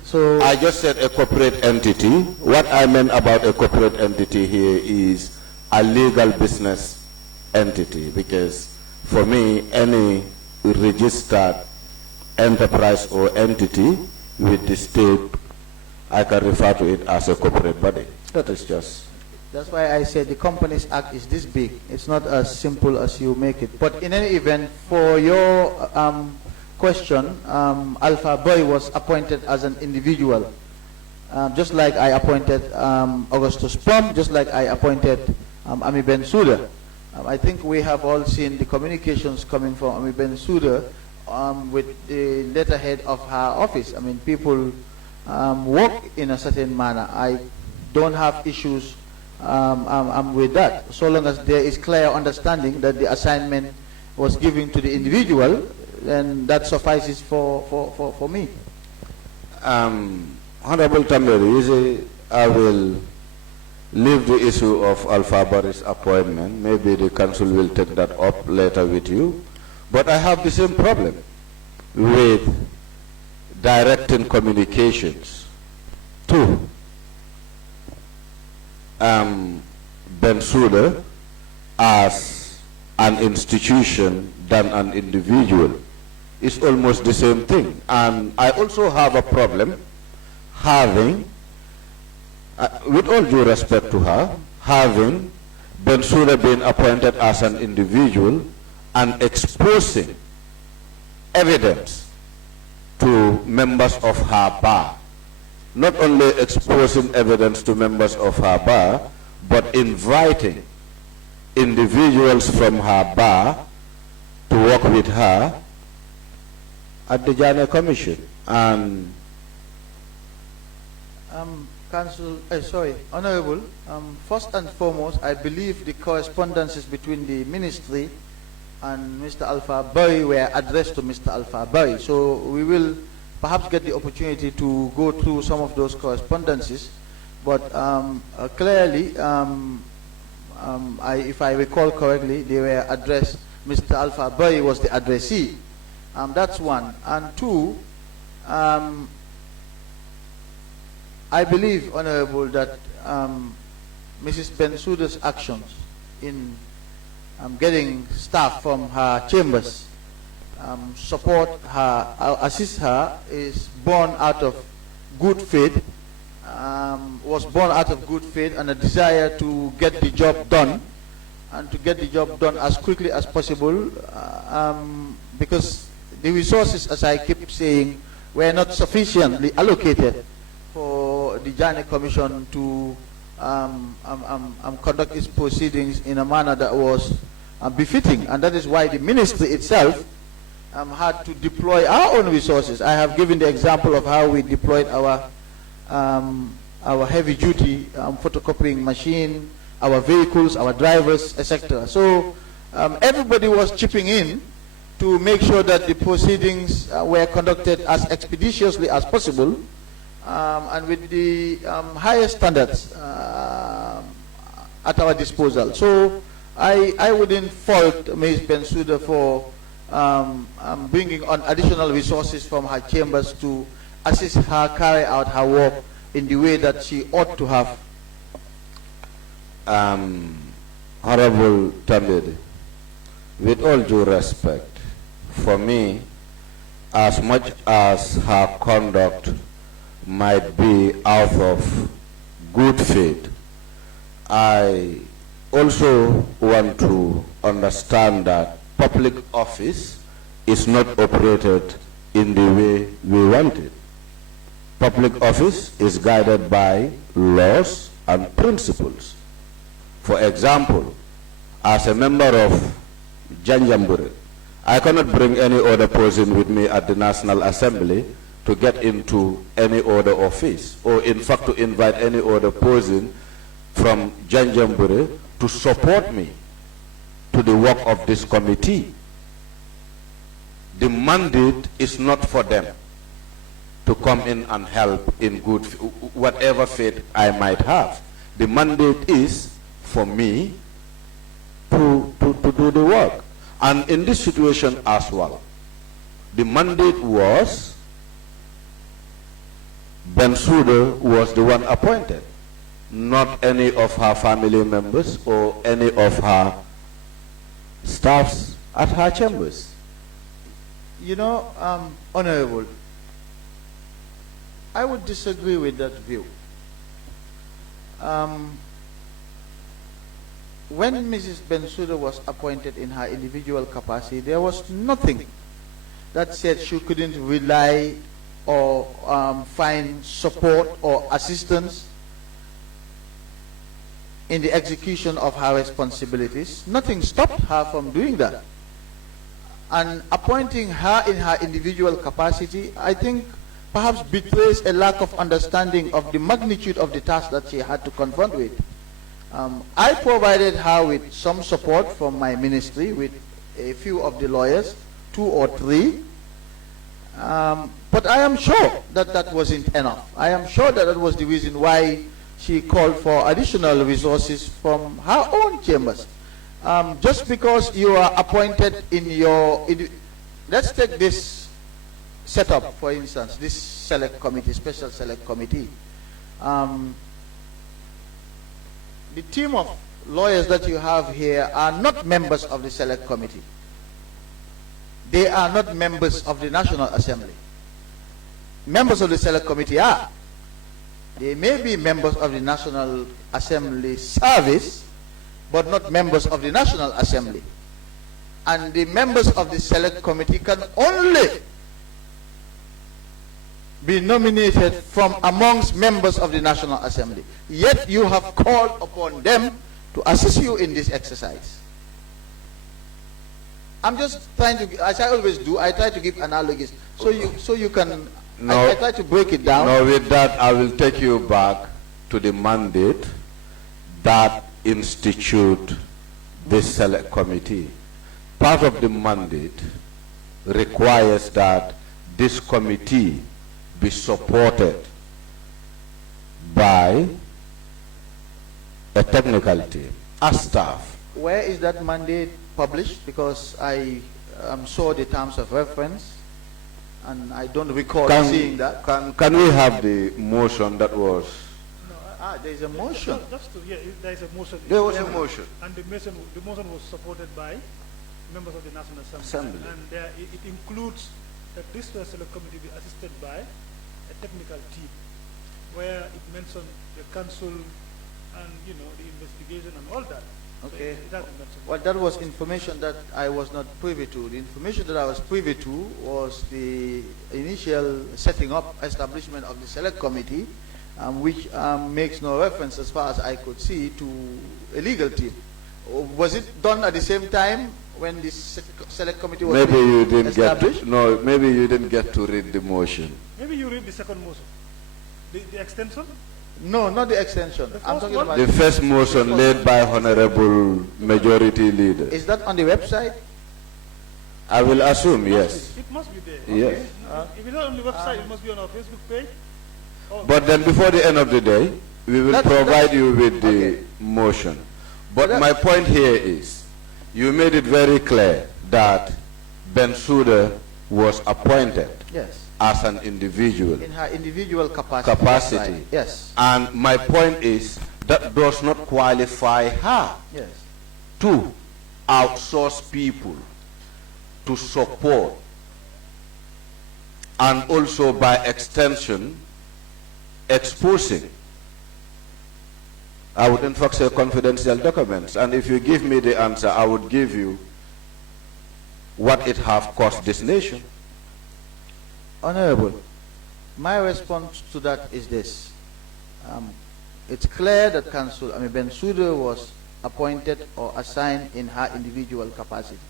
So I just said a corporate entity. What I meant about a corporate entity here is a legal business entity, because for me, any registered enterprise or entity with the state, I can refer to it as a corporate body. That is just. That's why I said the Companies Act is this big. It's not as simple as you make it. But in any event, for your question, Alpha Boy was appointed as an individual, just like I appointed Augustus Plum, just like I appointed Ami Bensouda. I think we have all seen the communications coming from Ami Bensouda with the letterhead of her office. I mean, people work in a certain manner. I don't have issues with that, so long as there is clear understanding that the assignment was given to the individual, then that suffices for me. Honorable Tambedou, you say I will leave the issue of Alpha Barry's appointment. Maybe the council will take that up later with you. But I have the same problem with directing communications to Bensouda as an institution than an individual. It's almost the same thing. And I also have a problem having, with all due respect to her, having Bensouda being appointed as an individual and exposing evidence to members of her bar. Not only exposing evidence to members of her bar, but inviting individuals from her bar to work with her at the Janneh Commission. And Honorable, first and foremost, I believe the correspondences between the ministry and Mr. Alpha Barry were addressed to Mr. Alpha Barry. So we will perhaps get the opportunity to go through some of those correspondences. But clearly, if I recall correctly, they were addressed, Mr. Alpha Barry was the addressee. That's one. And two, I believe, Honorable, that Mrs. Bensouda's actions in getting staff from her chambers, support her, assist her, is born out of good faith, was born out of good faith and a desire to get the job done, and to get the job done as quickly as possible, because the resources, as I keep saying, were not sufficiently allocated for the Janneh Commission to conduct its proceedings in a manner that was befitting, and that is why the ministry itself had to deploy our own resources. I have given the example of how we deployed our heavy-duty photocopying machine, our vehicles, our drivers, etc. So everybody was chipping in to make sure that the proceedings were conducted as expeditiously as possible, and with the highest standards at our disposal. So I wouldn't fault Ms. Bensouda for bringing on additional resources from her chambers to assist her carry out her work in the way that she ought to have. Honorable Tambedou, with all due respect, for me, as much as her conduct might be out of good faith, I also want to understand that public office is not operated in the way we want it. Public office is guided by laws and principles. For example, as a member of Janjambure, I cannot bring any other person with me at the National Assembly to get into any other office, or in fact to invite any other person from Janjambure to support me to the work of this committee. The mandate is not for them to come in and help in good, whatever faith I might have. The mandate is for me to do the work. And in this situation as well, the mandate was Bensouda was the one appointed, not any of her family members or any of her staffs at her chambers. You know, Honorable, I would disagree with that view. When Mrs. Bensouda was appointed in her individual capacity, there was nothing that said she couldn't rely or find support or assistance in the execution of her responsibilities. Nothing stopped her from doing that. And appointing her in her individual capacity, I think, perhaps betrays a lack of understanding of the magnitude of the task that she had to confront with. I provided her with some support from my ministry, with a few of the lawyers, 2 or 3. But I am sure that that wasn't enough. I am sure that that was the reason why she called for additional resources from her own chambers. Just because you are appointed in your, let's take this setup, for instance, this select committee, special select committee. The team of lawyers that you have here are not members of the select committee. They are not members of the National Assembly. Members of the select committee are. They may be members of the National Assembly service, but not members of the National Assembly. And the members of the select committee can only be nominated from amongst members of the National Assembly. Yet you have called upon them to assist you in this exercise. I'm just trying to, as I always do, I try to give analogies so you can. No, I try to break it down. No, with that, I will take you back to the mandate that institute this select committee. Part of the mandate requires that this committee be supported by a technical team, a staff. Where is that mandate published? Because I saw the terms of reference and I don't recall seeing that. Can we have the motion that was? No, there's a motion. There is a motion. There was a motion. And the motion was supported by members of the National Assembly. And it includes that this select committee be assisted by a technical team, where it mentioned the council and the investigation and all that. Okay. So well, that was information that I was not privy to. The information that I was privy to was the initial setting up, establishment of the select committee, which makes no reference, as far as I could see, to a legal team. Was it done at the same time when the select committee was maybe you didn't established? Maybe you didn't get to read the motion. Maybe you read the second motion. The extension? No, not the extension. I'm talking about the first motion laid by Honorable Majority Leader. Is that on the website? I will assume, yes. It must be there. Yes. If it's not on the website, it must be on our Facebook page. But then before the end of the day, we will provide you with the motion. But my point here is, you made it very clear that Bensouda was appointed as an individual. In her individual capacity. Right. Yes. And my point is, that does not qualify her to outsource people to support, and also by extension exposing, I would in fact say, confidential documents. And if you give me the answer, I would give you what it have cost this nation. Honorable, my response to that is this. It's clear that Bensouda was appointed or assigned in her individual capacity.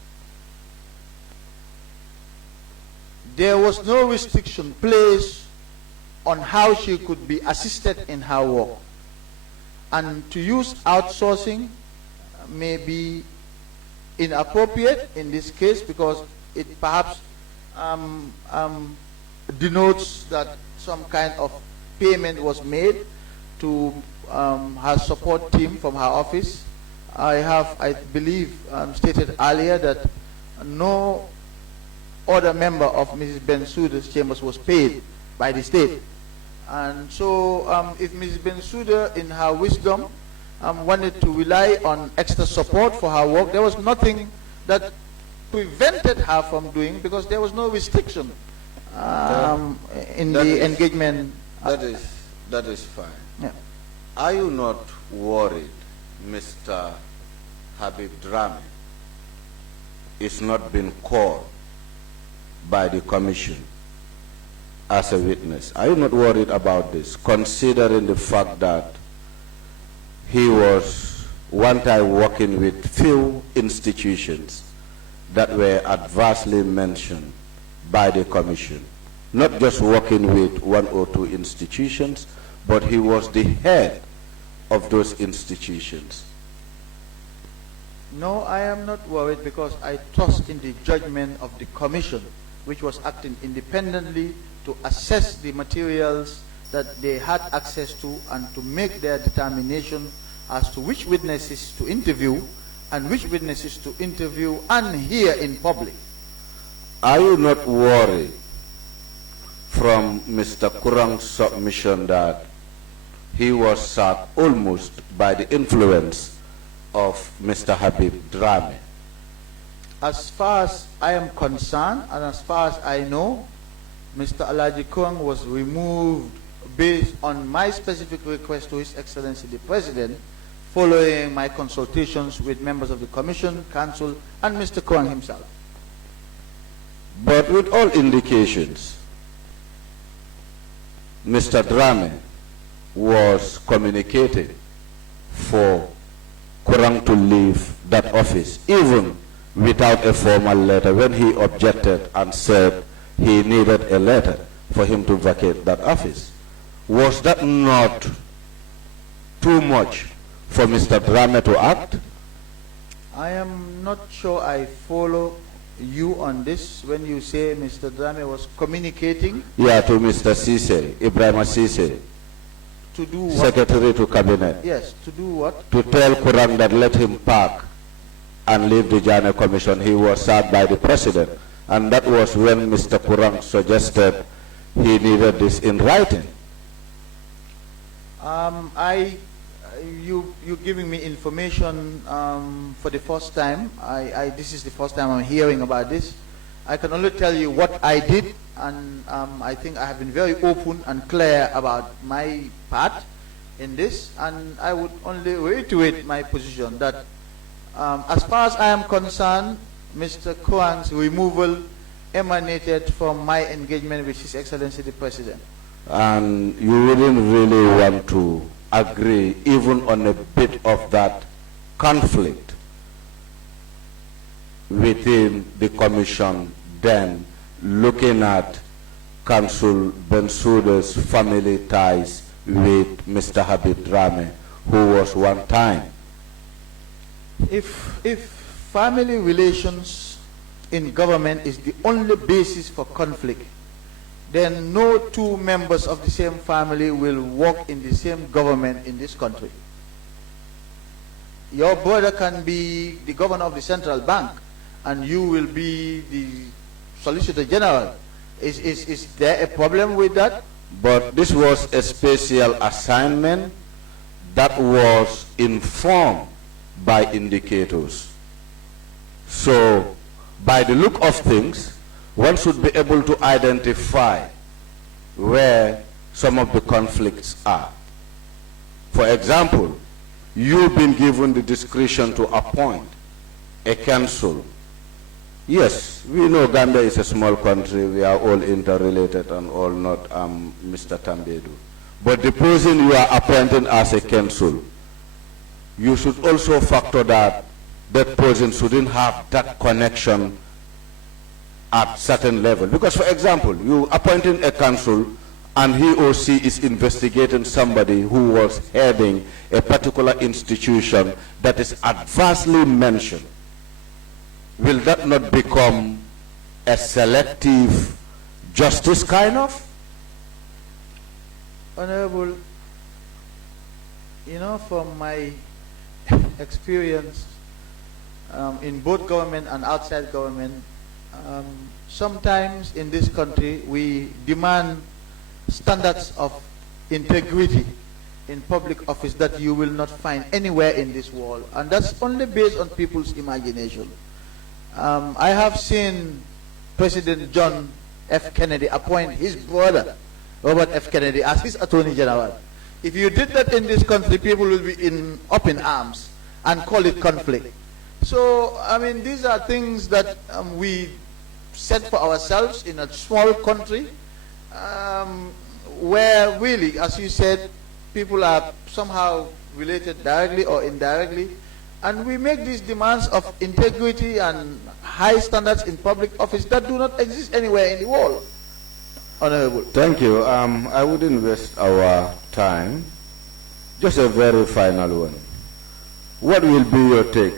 There was no restriction placed on how she could be assisted in her work. And to use outsourcing may be inappropriate in this case, because it perhaps denotes that some kind of payment was made to her support team from her office. I believe, stated earlier that no other member of Mrs. Bensouda's chambers was paid by the state. And so if Mrs. Bensouda, in her wisdom, wanted to rely on extra support for her work, there was nothing that prevented her from doing, because there was no restriction in the engagement. That is fine. Yeah. Are you not worried, Mr. Habib Drame is not being called by the commission as a witness? Are you not worried about this, considering the fact that he was one time working with few institutions that were adversely mentioned by the commission? Not just working with 1 or 2 institutions, but he was the head of those institutions. No, I am not worried because I trust in the judgment of the commission, which was acting independently to assess the materials that they had access to and to make their determination as to which witnesses to interview and which witnesses to interview and hear in public. Are you not worried from Mr. Kurang's submission that he was sacked almost by the influence of Mr. Habib Drame? As far as I am concerned and as far as I know, Mr. Alaji Kurang was removed based on my specific request to His Excellency the President, following my consultations with members of the Commission, Council, and Mr. Kurang himself. But with all indications, Mr. Drame was communicated for Kurang to leave that office, even without a formal letter, when he objected and said he needed a letter for him to vacate that office. Was that not too much for Mr. Drame to act? I am not sure I follow you on this when you say Mr. Drame was communicating. Yeah, to Mr. Sise, Ibrahim Sise. To do what? Secretary to Cabinet. Yes, to do what? To tell Kurang that let him park and leave the Jana Commission. He was sacked by the President. And that was when Mr. Kurang suggested he needed this in writing. You giving me information for the first time. This is the first time I'm hearing about this. I can only tell you what I did, and I think I have been very open and clear about my part in this, and I would only reiterate my position that as far as I am concerned, Mr. Kurang's removal emanated from my engagement with His Excellency the President. And you wouldn't really want to agree even on a bit of that conflict within the Commission, then looking at Council Bensouda's family ties with Mr. Habib Drame, who was one time. If family relations in government is the only basis for conflict, then no two members of the same family will work in the same government in this country. Your brother can be the governor of the central bank and you will be the Solicitor General. Is there a problem with that? But this was a special assignment that was informed by indicators. So, by the look of things, one should be able to identify where some of the conflicts are. For example, you've been given the discretion to appoint a council. Yes, we know Gambia is a small country, we are all interrelated and all not Mr. Tambedou. But the person you are appointing as a council, you should also factor that that person shouldn't have that connection at certain level. Because for example, you appointing a council and he or she is investigating somebody who was heading a particular institution that is adversely mentioned. Will that not become a selective justice kind of? Honorable, you know, from my experience in both government and outside government, sometimes in this country we demand standards of integrity in public office that you will not find anywhere in this world, and that's only based on people's imagination. I have seen President John F. Kennedy appoint his brother Robert F. Kennedy as his Attorney General. If you did that in this country, people will be up in arms and call it conflict. So, I mean, these are things that we set for ourselves in a small country where really, as you said, people are somehow related directly or indirectly, and we make these demands of integrity and high standards in public office that do not exist anywhere in the world. Honorable. Thank you. I wouldn't waste our time. Just a very final one. What will be your take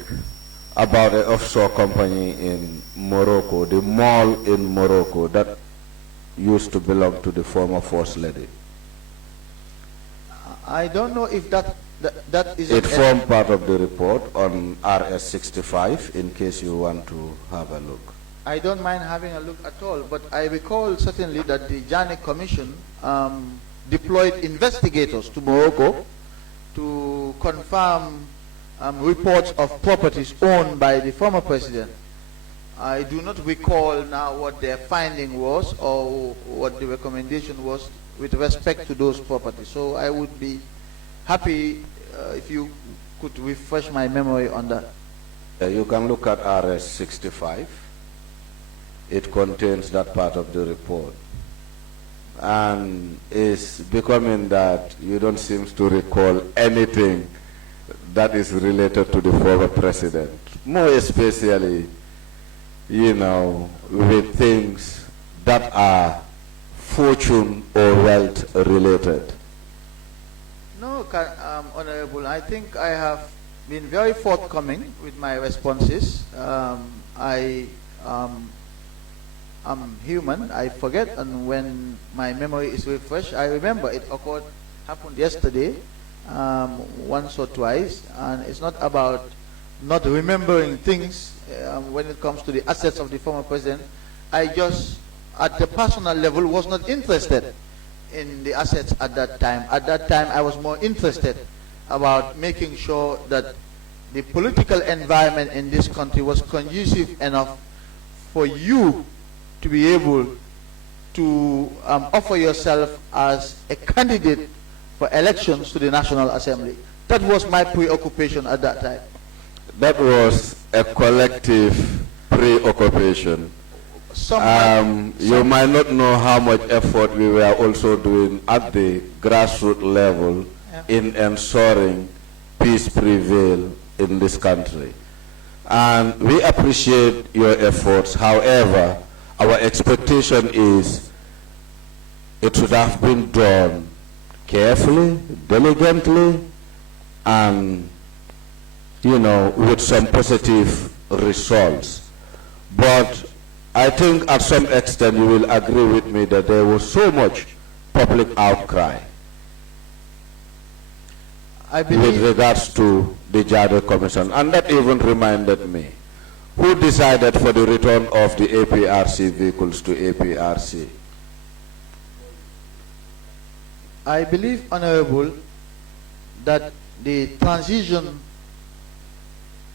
about an offshore company in Morocco, the mall in Morocco that used to belong to the former First Lady. I don't know if that is... It formed part of the report on RS-65 in case you want to have a look. I don't mind having a look at all, but I recall certainly that the Janneh Commission deployed investigators to Morocco to confirm reports of properties owned by the former president. I do not recall now what their finding was or what the recommendation was with respect to those properties. So I would be happy if you could refresh my memory on that. You can look at RS-65. It contains that part of the report. And it's becoming that you don't seem to recall anything that is related to the former president. More especially, you know, with things that are fortune or wealth related. No, Honorable, I think I have been very forthcoming with my responses. I'm human, I forget, and when my memory is refreshed, I remember it happened yesterday, once or twice, and it's not about not remembering things when it comes to the assets of the former president. I just, at the personal level, was not interested in the assets at that time. At that time, I was more interested about making sure that the political environment in this country was conducive enough for you to be able to offer yourself as a candidate for elections to the National Assembly. That was my preoccupation at that time. That was a collective preoccupation. You might not know how much effort we were also doing at the grassroots level in ensuring peace prevail in this country. And we appreciate your efforts. However, our expectation is it should have been done carefully, diligently, and, you know, with some positive results. But I think at some extent you will agree with me that there was so much public outcry with regards to the Janneh Commission. And that even reminded me, who decided for the return of the APRC vehicles to APRC? I believe, Honorable, that the transition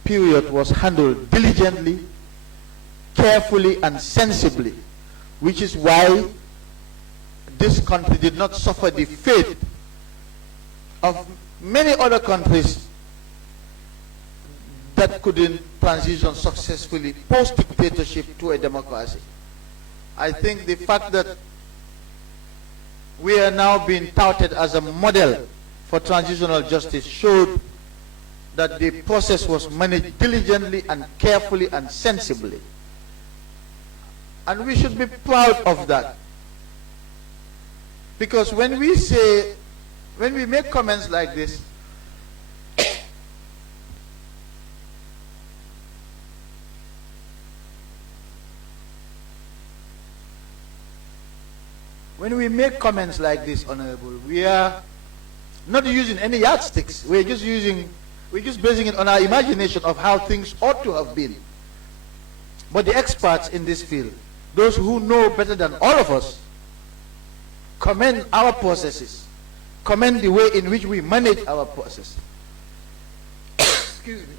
period was handled diligently, carefully, and sensibly, which is why this country did not suffer the fate of many other countries that couldn't transition successfully post-dictatorship to a democracy. I think the fact that we are now being touted as a model for transitional justice showed that the process was managed diligently and carefully and sensibly. And we should be proud of that. Because when we make comments like this, Honorable, we are not using any yardsticks. We're just basing it on our imagination of how things ought to have been. But the experts in this field, those who know better than all of us, commend our processes, commend the way in which we manage our process. Excuse me.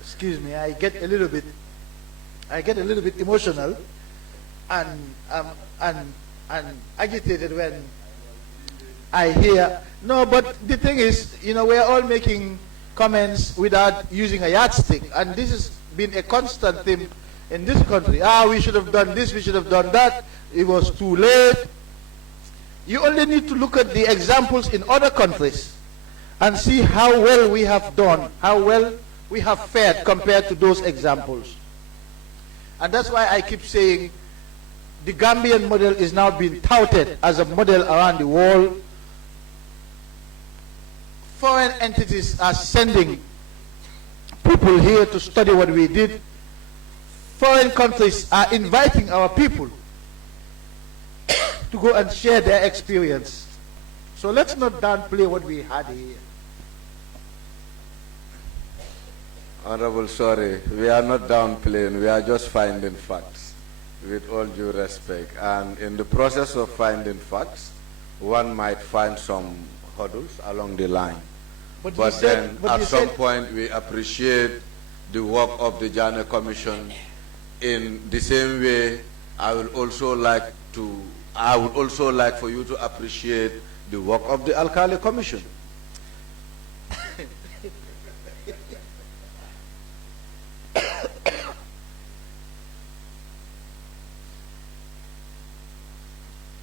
Excuse me, I get a little bit emotional and agitated when I hear. No, but the thing is, you know, we're all making comments without using a yardstick, and this has been a constant theme in this country. We should have done this, we should have done that, it was too late. You only need to look at the examples in other countries and see how well we have done, how well we have fared compared to those examples. And that's why I keep saying the Gambian model is now being touted as a model around the world. Foreign entities are sending people here to study what we did. Foreign countries are inviting our people to go and share their experience. So let's not downplay what we had here. Honorable, sorry, we are not downplaying, we are just finding facts, with all due respect. And in the process of finding facts, one might find some hurdles along the line. But then at some point we appreciate the work of the Janneh Commission. In the same way, I would also like for you to appreciate the work of the Alkali Commission.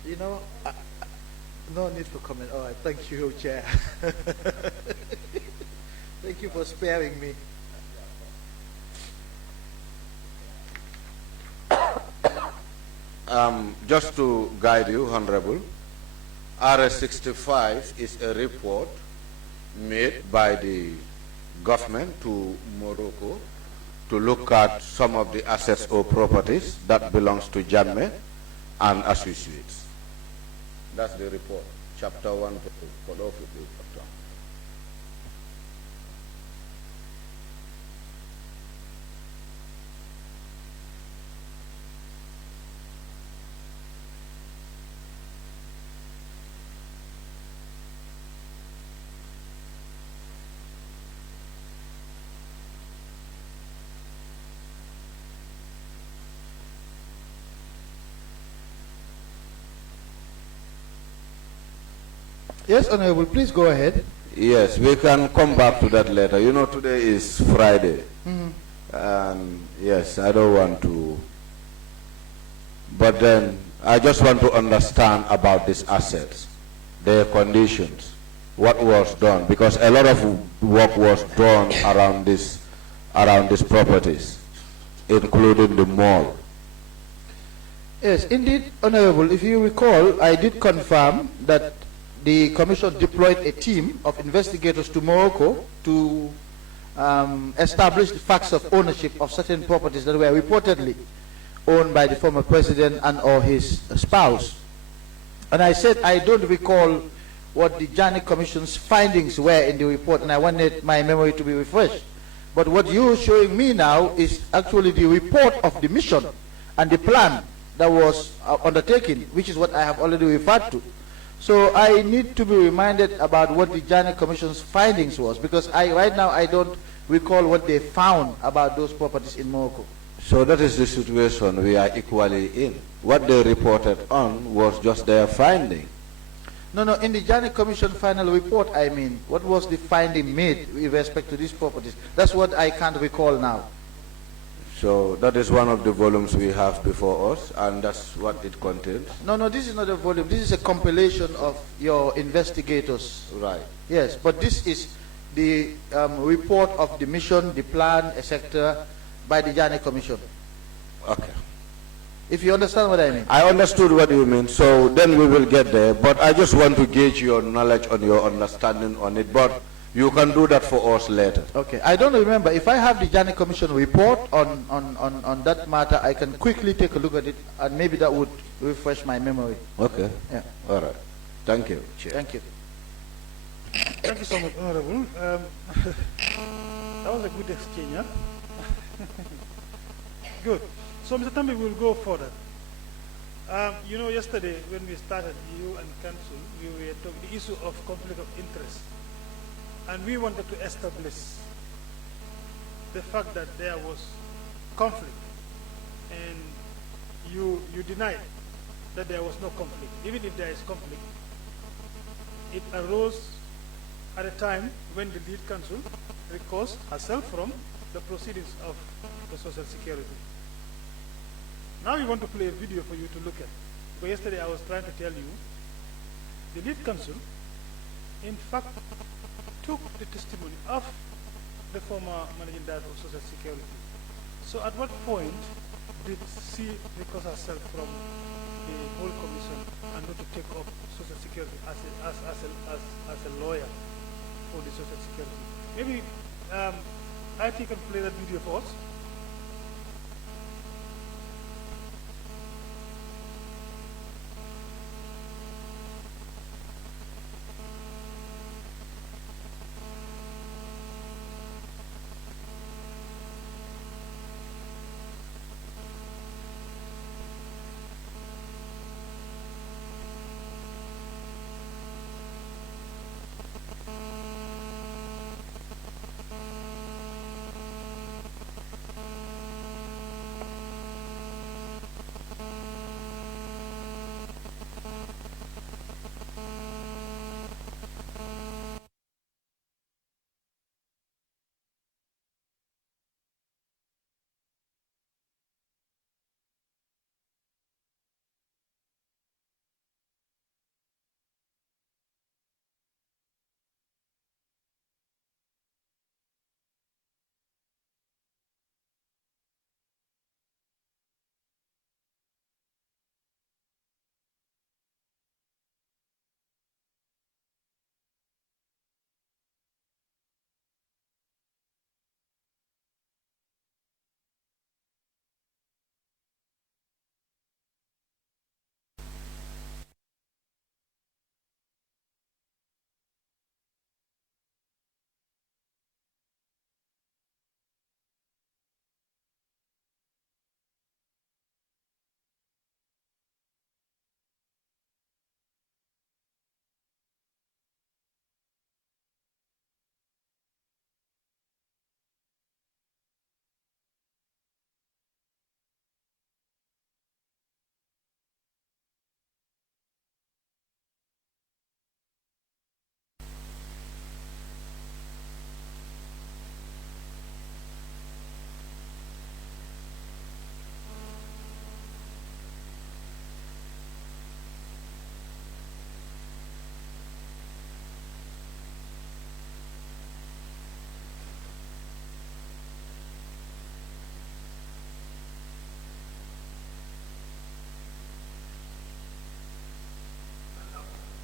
You know, no need for comment. All right, thank you, Chair. Thank you for sparing me. Just to guide you, Honorable, RS65 is a report made by the government to Morocco to look at some of the assets or properties that belongs to Janneh and associates. That's the report, chapter 1. Yes, Honorable, please go ahead. Yes, we can come back to that later. You know, today is Friday. And yes, I don't want to. But then, I just want to understand about these assets, their conditions, what was done, because a lot of work was done around these properties, including the mall. Yes, indeed, Honorable, if you recall, I did confirm that the Commission deployed a team of investigators to Morocco to establish the facts of ownership of certain properties that were reportedly owned by the former president and or his spouse. And I said I don't recall what the Janneh Commission's findings were in the report, and I wanted my memory to be refreshed. But what you're showing me now is actually the report of the mission and the plan that was undertaken, which is what I have already referred to. So I need to be reminded about what the Janneh Commission's findings was, because right now I don't recall what they found about those properties in Morocco. So that is the situation we are equally in. What they reported on was just their finding. No, in the Janneh Commission final report, I mean, what was the finding made with respect to these properties? That's what I can't recall now. So that is one of the volumes we have before us, and that's what it contains. No, this is not a volume. This is a compilation of your investigators. Right. Yes, but this is the report of the mission, the plan, etc., by the Janneh Commission. Okay. If you understand what I mean. I understood what you mean, so then we will get there, but I just want to gauge your knowledge and your understanding on it, but you can do that for us later. Okay. I don't remember. If I have the Janneh Commission report on that matter, I can quickly take a look at it, and maybe that would refresh my memory. Okay. Yeah. All right. Thank you, Chair. Thank you. Thank you so much, Honorable. That was a good exchange, huh? Good. So, Mr. Tambi, we'll go further. You know, yesterday when we started, you and Council, we were talking the issue of conflict of interest. And we wanted to establish the fact that there was conflict. And you denied that there was no conflict. Even if there is conflict, it arose at a time when the lead counsel recused herself from the proceedings of the Social Security. Now we want to play a video for you to look at. Because yesterday I was trying to tell you the lead counsel, in fact, took the testimony of the former managing director of Social Security. So at what point did she recuse herself from the whole commission and not to take up Social Security as a lawyer for the Social Security? Maybe IT can play that video for us.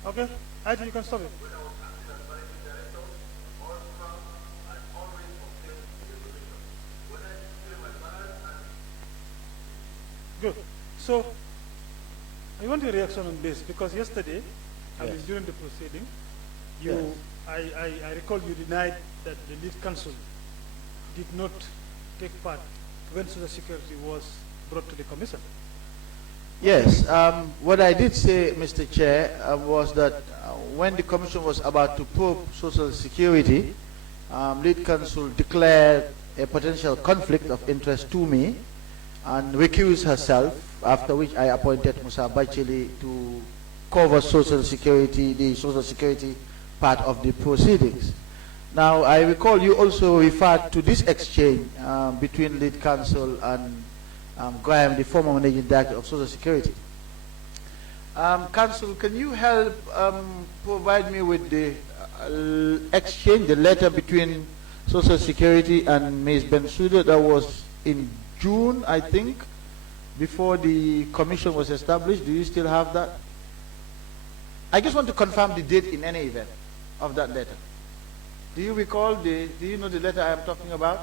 Okay, IT, you can stop it. Good. So, I want your reaction on this because yesterday, I mean during the proceeding, you, I recall you denied that the lead counsel did not take part when Social Security was brought to the commission. Yes, what I did say, Mr. Chair, was that when the commission was about to probe Social Security, lead counsel declared a potential conflict of interest to me and recused herself, after which I appointed Musa Bachili to cover Social Security, the Social Security part of the proceedings. Now, I recall you also referred to this exchange between lead counsel and Graham, the former managing director of Social Security. Counsel, can you help provide me with the exchange, the letter between Social Security and Ms. Bensouda that was in June, I think, before the commission was established? Do you still have that? I just want to confirm the date in any event of that letter. Do you recall do you know the letter I am talking about?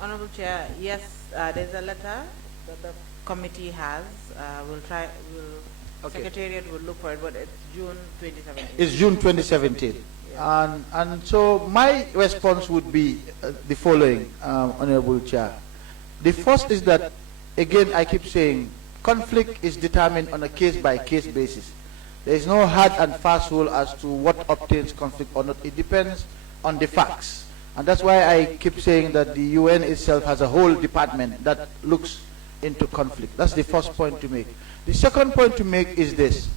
Honorable Chair, yes, there's a letter that the committee has. Secretariat will look for it, but it's June 2017. It's June 2017. Yeah. And so my response would be the following, Honorable Chair. The first is that, again, I keep saying, conflict is determined on a case-by-case basis. There is no hard and fast rule as to what obtains conflict or not. It depends on the facts. And that's why I keep saying that the UN itself has a whole department that looks into conflict. That's the first point to make. The second point to make is this.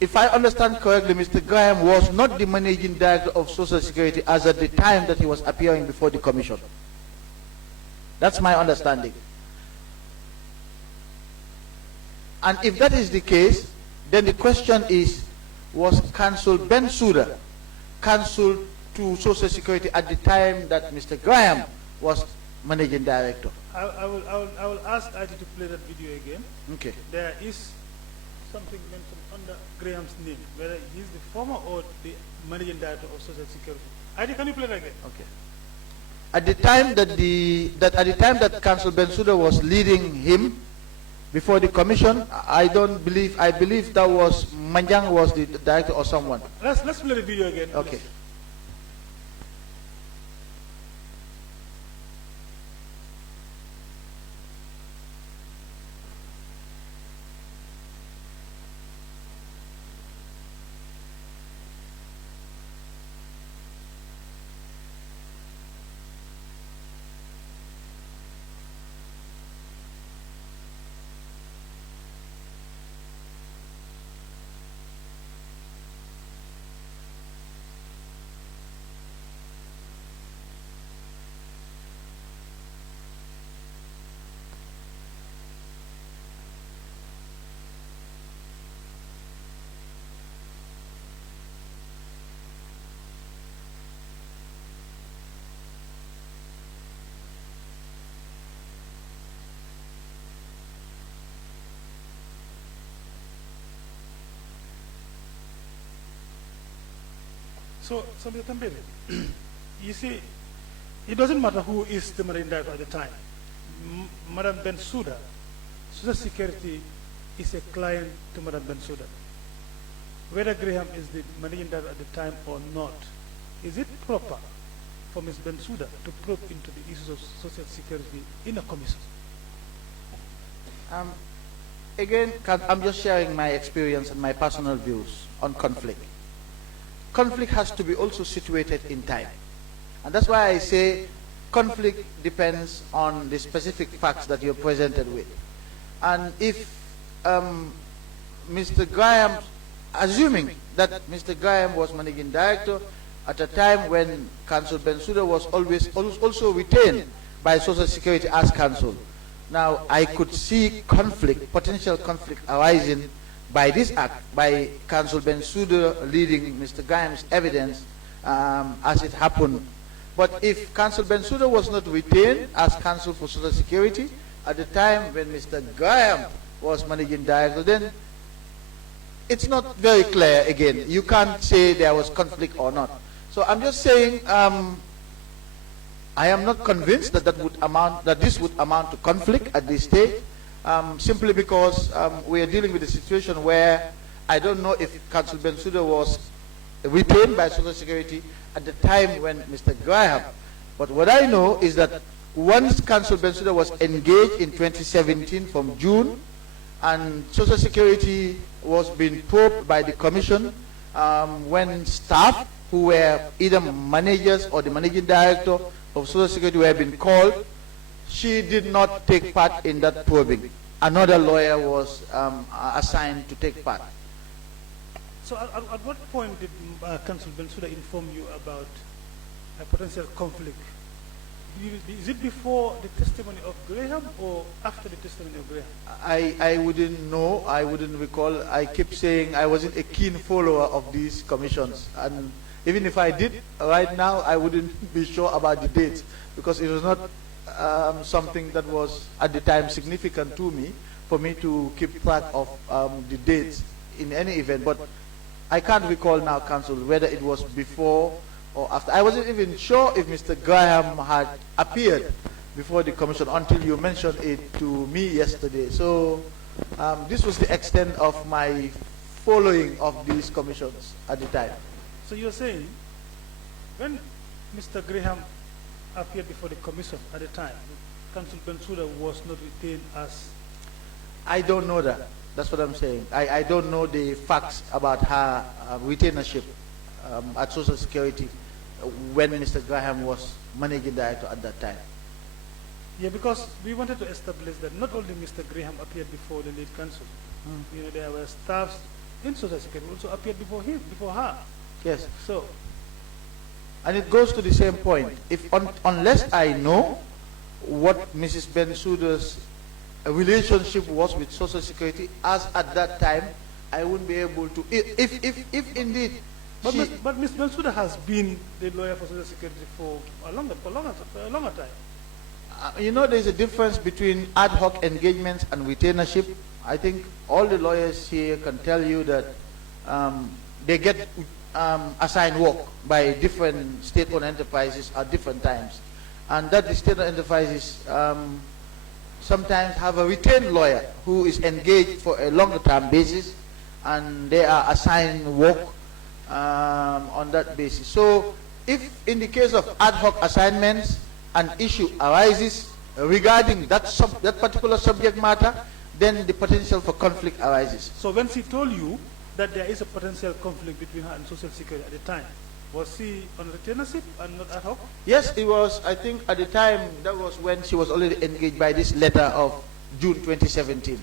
If I understand correctly, Mr. Graham was not the managing director of Social Security as at the time that he was appearing before the commission. That's my understanding. And if that is the case, then the question is, was Council Bensouda counsel to Social Security at the time that Mr. Graham was managing director? I will ask IT to play that video again. Okay. There is something mentioned under Graham's name, whether he's the former or the managing director of Social Security. IT, can you play that again? Okay. At the time that Council Bensouda was leading him before the commission, I believe that was Manjang was the director or someone. Let's play the video again. Okay. Please. So Mr. Tambedou, you see, it doesn't matter who is the marine director at the time. Madam Bensouda, Social Security is a client to Madam Bensouda. Whether Graham is the managing director at the time or not, is it proper for Ms. Bensouda to probe into the issues of Social Security in a commission? Again, I'm just sharing my experience and my personal views on conflict. Conflict has to be also situated in time. And that's why I say conflict depends on the specific facts that you're presented with. And if Mr. Graham, assuming that Mr. Graham was managing director at a time when Council Bensouda was also retained by Social Security as counsel, now I could see conflict, potential conflict arising by this act, by Council Bensouda leading Mr. Graham's evidence as it happened. But if Council Bensouda was not retained as counsel for Social Security at the time when Mr. Graham was managing director, then it's not very clear again. You can't say there was conflict or not. So I'm just saying I am not convinced that this would amount to conflict at this stage. Simply because we are dealing with a situation where I don't know if Council Bensouda was retained by Social Security at the time when Mr. Graham. But what I know is that once Council Bensouda was engaged in 2017 from June, and Social Security was being probed by the Commission, when staff who were either managers or the managing director of Social Security were being called, she did not take part in that probing. Another lawyer was assigned to take part. So at what point did Council Bensouda inform you about a potential conflict? Is it before the testimony of Graham or after the testimony of Graham? I wouldn't know. I wouldn't recall. I keep saying I wasn't a keen follower of these commissions. And even if I did right now, I wouldn't be sure about the dates because it was not something that was at the time significant to me for me to keep track of the dates in any event. But I can't recall now, Council, whether it was before or after. I wasn't even sure if Mr. Graham had appeared before the commission until you mentioned it to me yesterday. So this was the extent of my following of these commissions at the time. So you're saying when Mr. Graham appeared before the commission at the time, Council Bensouda was not retained as... I don't know that. That's what I'm saying. I don't know the facts about her retainership at Social Security when Mr. Graham was managing director at that time. Yeah, because we wanted to establish that not only Mr. Graham appeared before the lead counsel, you know, there were staffs in Social Security who also appeared before him, before her. Yes. So, and it goes to the same point. If unless I know what Mrs. Bensouda's relationship was with Social Security, as at that time I wouldn't be able to, if indeed. But Ms. Bensouda has been the lawyer for Social Security for a longer time. You know, there's a difference between ad hoc engagements and retainership. I think all the lawyers here can tell you that they get assigned work by different state-owned enterprises at different times. And that the state-owned enterprises sometimes have a retained lawyer who is engaged for a longer-term basis, and they are assigned work on that basis. So if in the case of ad hoc assignments, an issue arises regarding that particular subject matter, then the potential for conflict arises. So when she told you that there is a potential conflict between her and Social Security at the time, was she on retainership and not ad hoc? Yes, it was. I think at the time, that was when she was already engaged by this letter of June 2017.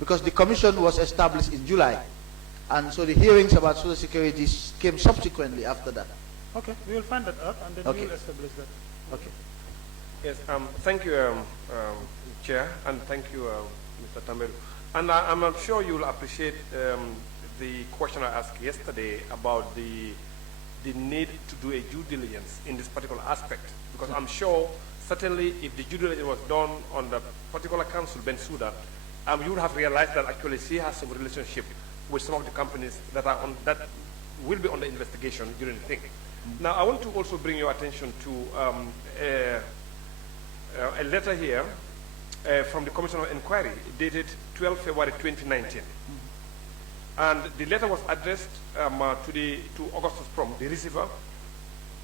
Because the commission was established in July. And so the hearings about Social Security came subsequently after that. Okay, we will find that out and then we will establish that. Okay. Yes, thank you, Chair, and thank you, Mr. Tambedou. And I'm sure you'll appreciate the question I asked yesterday about the need to do a due diligence in this particular aspect, because I'm sure certainly if the due diligence was done on the particular council, Bensouda, you would have realized that actually she has some relationship with some of the companies that are on that will be under investigation during the thing. Now, I want to also bring your attention to a letter here from the Commission of Inquiry dated 12 February 2019. And the letter was addressed to Augustus Prom, the receiver,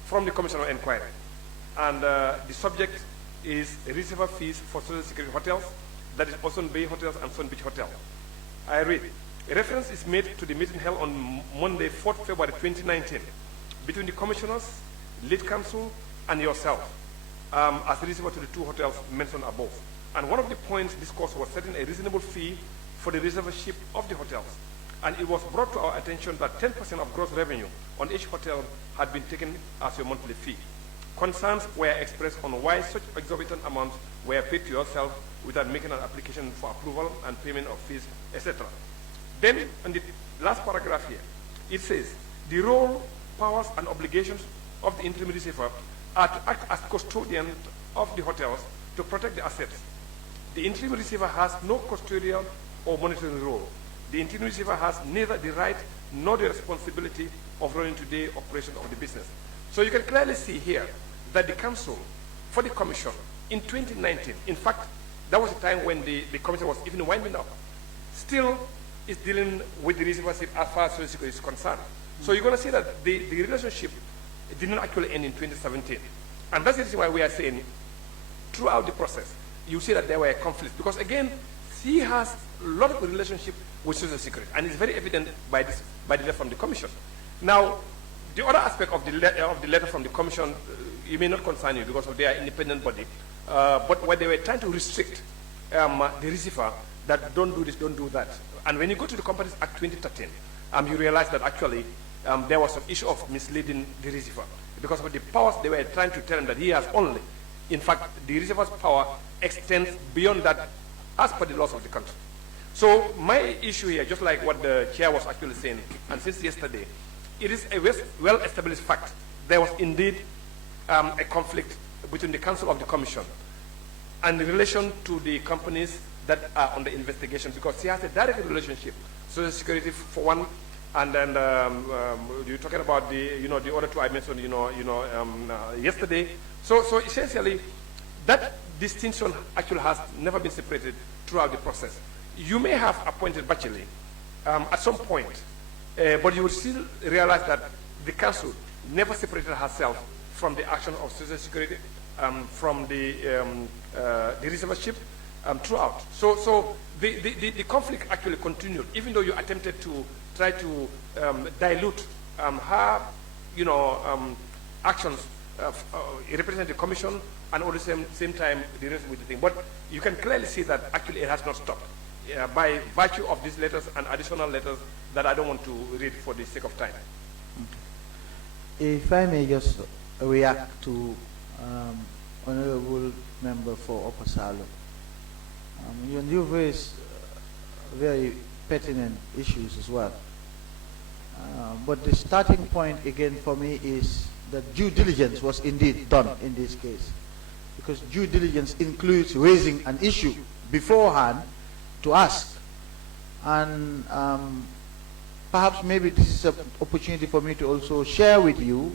from the Commission of Inquiry. And the subject is receiver fees for Social Security hotels, that is Ocean Bay Hotels and Sun Beach Hotel. I read, a reference is made to the meeting held on Monday, 4th February 2019, between the commissioners, lead counsel, and yourself, as receiver to the two hotels mentioned above. And one of the points discussed was setting a reasonable fee for the receivership of the hotels. And it was brought to our attention that 10% of gross revenue on each hotel had been taken as a monthly fee. Concerns were expressed on why such exorbitant amounts were paid to yourself without making an application for approval and payment of fees, etc. Then, in the last paragraph here, it says, the role, powers, and obligations of the interim receiver are to act as custodian of the hotels to protect the assets. The interim receiver has no custodial or monitoring role. The interim receiver has neither the right nor the responsibility of running today operations of the business. So you can clearly see here that the council for the commission in 2019, in fact, that was the time when the commission was even winding up, still is dealing with the receivership as far as Social Security is concerned. So you're going to see that the relationship did not actually end in 2017. And that's the reason why we are saying throughout the process, you see that there were conflicts. Because again, she has a lot of relationship with Social Security, and it's very evident by the letter from the Commission. Now, the other aspect of the letter from the Commission, it may not concern you because of their independent body, but where they were trying to restrict the receiver that don't do this, don't do that. And when you go to the Companies Act 2013, you realize that actually there was some issue of misleading the receiver because of the powers they were trying to tell him that he has only. In fact, the receiver's power extends beyond that as per the laws of the country. So my issue here, just like what the chair was actually saying, and since yesterday, it is a well-established fact. There was indeed a conflict between the Council of the Commission and in relation to the companies that are under investigation, because she has a direct relationship, Social Security for one, and then you're talking about the the other two I mentioned yesterday. So essentially, that distinction actually has never been separated throughout the process. You may have appointed Bachelet at some point, but you will still realize that the council never separated herself from the action of Social Security, from the receivership throughout. So the conflict actually continued, even though you attempted to try to dilute her, actions represent the commission, and at the same time the rest with the thing. But you can clearly see that actually it has not stopped by virtue of these letters and additional letters that I don't want to read for the sake of time. If I may just react to Honorable Member for Opasalo. You've raised very pertinent issues as well. But the starting point again for me is that due diligence was indeed done in this case. Because due diligence includes raising an issue beforehand to ask. And perhaps maybe this is an opportunity for me to also share with you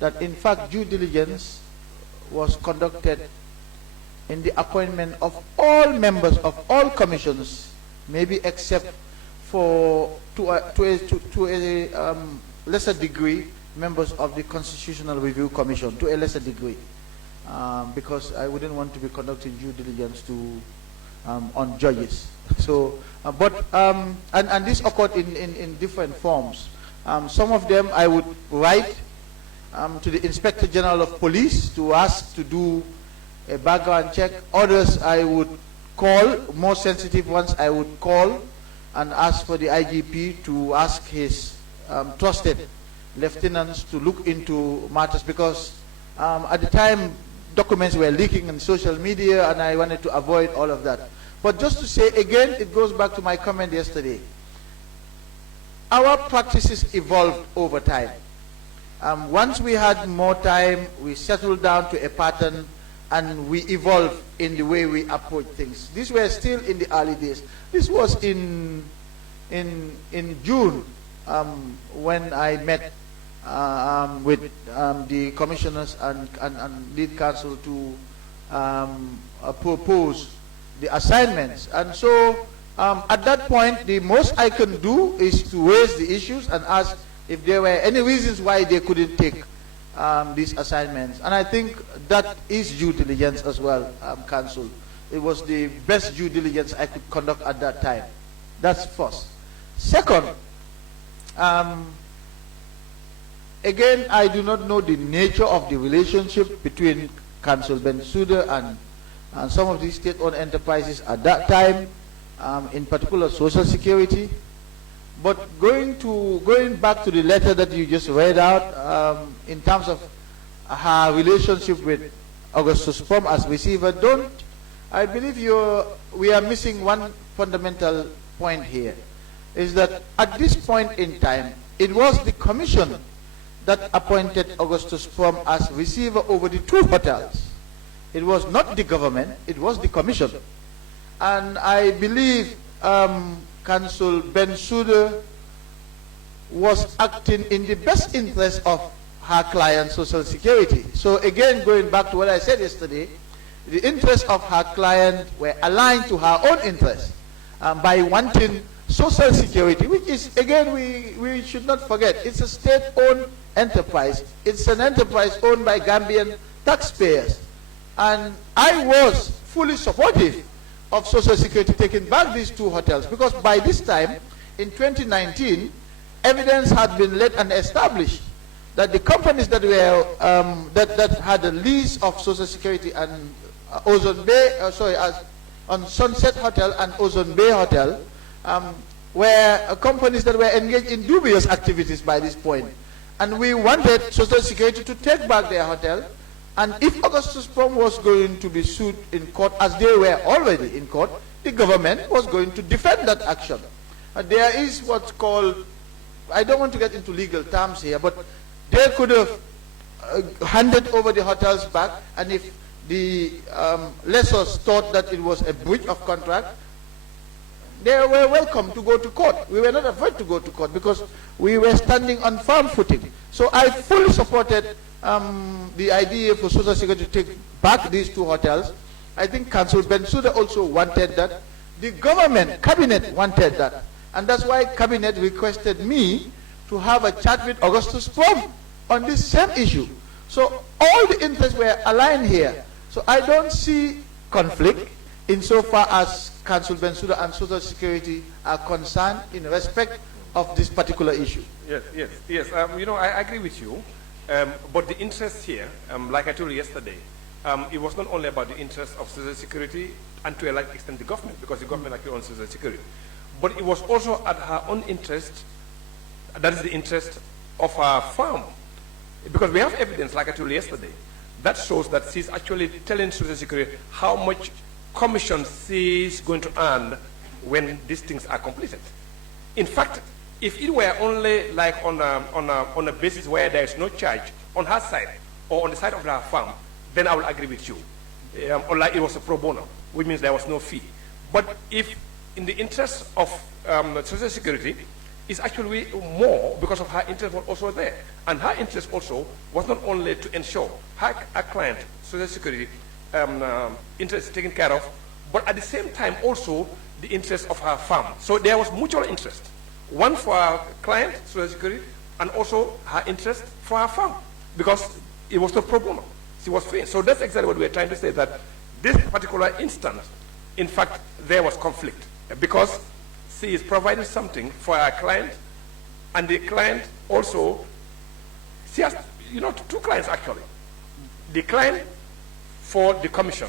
that in fact due diligence was conducted in the appointment of all members of all commissions, maybe except for to a lesser degree members of the Constitutional Review Commission, to a lesser degree, because I wouldn't want to be conducting due diligence to on judges. So, and this occurred in different forms. Some of them I would write to the Inspector General of Police to ask to do a background check. Others I would call, more sensitive ones I would call and ask for the IGP to ask his trusted lieutenants to look into matters, because at the time documents were leaking on social media and I wanted to avoid all of that. But just to say again, it goes back to my comment yesterday. Our practices evolved over time. Once we had more time, we settled down to a pattern and we evolved in the way we approach things. These were still in the early days. This was in June when I met with the commissioners and lead counsel to propose the assignments. And so at that point, the most I can do is to raise the issues and ask if there were any reasons why they couldn't take these assignments. And I think that is due diligence as well, counsel. It was the best due diligence I could conduct at that time. That's first. Second, again, I do not know the nature of the relationship between Council Bensouda and some of these state-owned enterprises at that time, in particular Social Security. But going back to the letter that you just read out, in terms of her relationship with Augustus Pom as receiver, I believe we are missing one fundamental point here, is that at this point in time, it was the commission that appointed Augustus Pom as receiver over the two hotels. It was not the government, it was the commission. And I believe Council Bensouda was acting in the best interest of her client, Social Security. So again, going back to what I said yesterday, the interests of her client were aligned to her own interests by wanting Social Security, which is, again, we should not forget, it's a state-owned enterprise. It's an enterprise owned by Gambian taxpayers. And I was fully supportive of Social Security taking back these two hotels, because by this time, in 2019, evidence had been laid and established that the companies that were that had a lease of Social Security and Ozone Bay, on Sunset Hotel and Ozone Bay Hotel, were companies that were engaged in dubious activities by this point. And we wanted Social Security to take back their hotel. And if Augustus Pom was going to be sued in court, as they were already in court, the government was going to defend that action. There is what's called, I don't want to get into legal terms here, but they could have handed over the hotels back, and if the lessors thought that it was a breach of contract, they were welcome to go to court. We were not afraid to go to court because we were standing on firm footing. So I fully supported the idea for Social Security to take back these two hotels. I think Council Bensouda also wanted that. The government, cabinet wanted that. And that's why cabinet requested me to have a chat with Augustus Pom on this same issue. So all the interests were aligned here. So I don't see conflict insofar as Council Bensouda and Social Security are concerned in respect of this particular issue. Yes. I agree with you. But the interest here, like I told you yesterday, it was not only about the interest of Social Security and to a large extent the government, because the government actually owns Social Security. But it was also at her own interest, that is the interest of her firm. Because we have evidence, like I told you yesterday, that shows that she's actually telling Social Security how much commission is going to earn when these things are completed. In fact, if it were only like on a basis where there is no charge on her side or on the side of her farm, then I will agree with you. Or like it was a pro bono, which means there was no fee. But if in the interest of Social Security, it's actually more because of her interest was also there. And her interest also was not only to ensure her client, Social Security, interest is taken care of, but at the same time also the interest of her farm. So there was mutual interest. One for her client, Social Security, and also her interest for her farm, because it was not pro bono. She was free. So that's exactly what we're trying to say, that this particular instance, in fact, there was conflict, because she is providing something for her client, and the client also, she has, two clients actually. The client for the commission,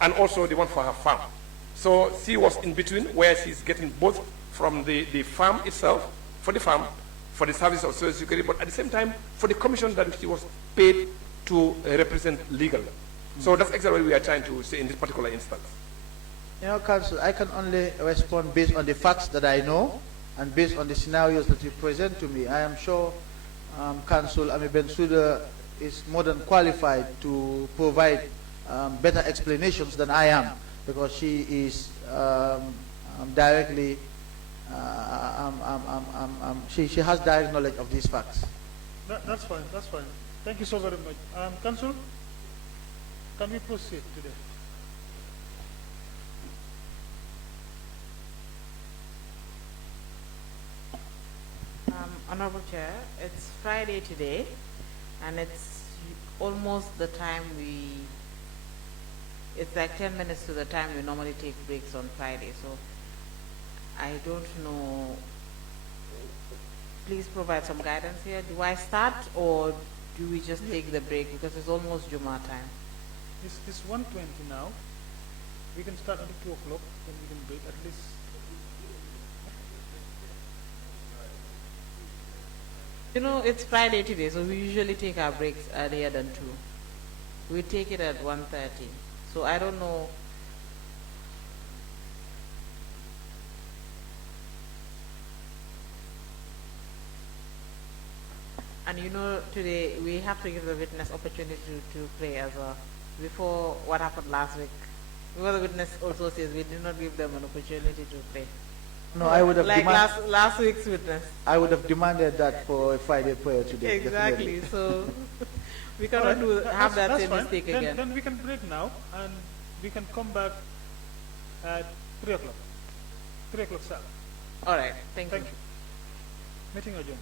and also the one for her farm. So she was in between, where she's getting both from the farm itself, for the farm, for the service of Social Security, but at the same time, for the commission that she was paid to represent legally. So that's exactly what we are trying to say in this particular instance. Counsel, I can only respond based on the facts that I know and based on the scenarios that you present to me. I am sure Counsel Ami Bensouda is more than qualified to provide better explanations than I am, because she is directly, she has direct knowledge of these facts. That's fine, that's fine. Thank you so very much. Counsel, can we proceed today? Honorable Chair, it's Friday today, and it's almost the time it's like 10 minutes to the time we normally take breaks on Friday, so I don't know. Please provide some guidance here. Do I start, or do we just take the break, because it's almost Juma time? It's 1:20 now. We can start at 2 o'clock, then we can break at least. It's Friday today, so we usually take our breaks earlier than 2. We take it at 1:30. So I don't know. And today we have to give the witness opportunity to pray as well. Before what happened last week, because the witness also says we did not give them an opportunity to pray. No, I would have like last week's witness. I would have demanded that for a Friday prayer today. Exactly. Definitely. So we cannot have that same mistake again. Then we can break now, and we can come back at 3 o'clock. 3 o'clock, sir. All right. Thank you. Meeting adjourned.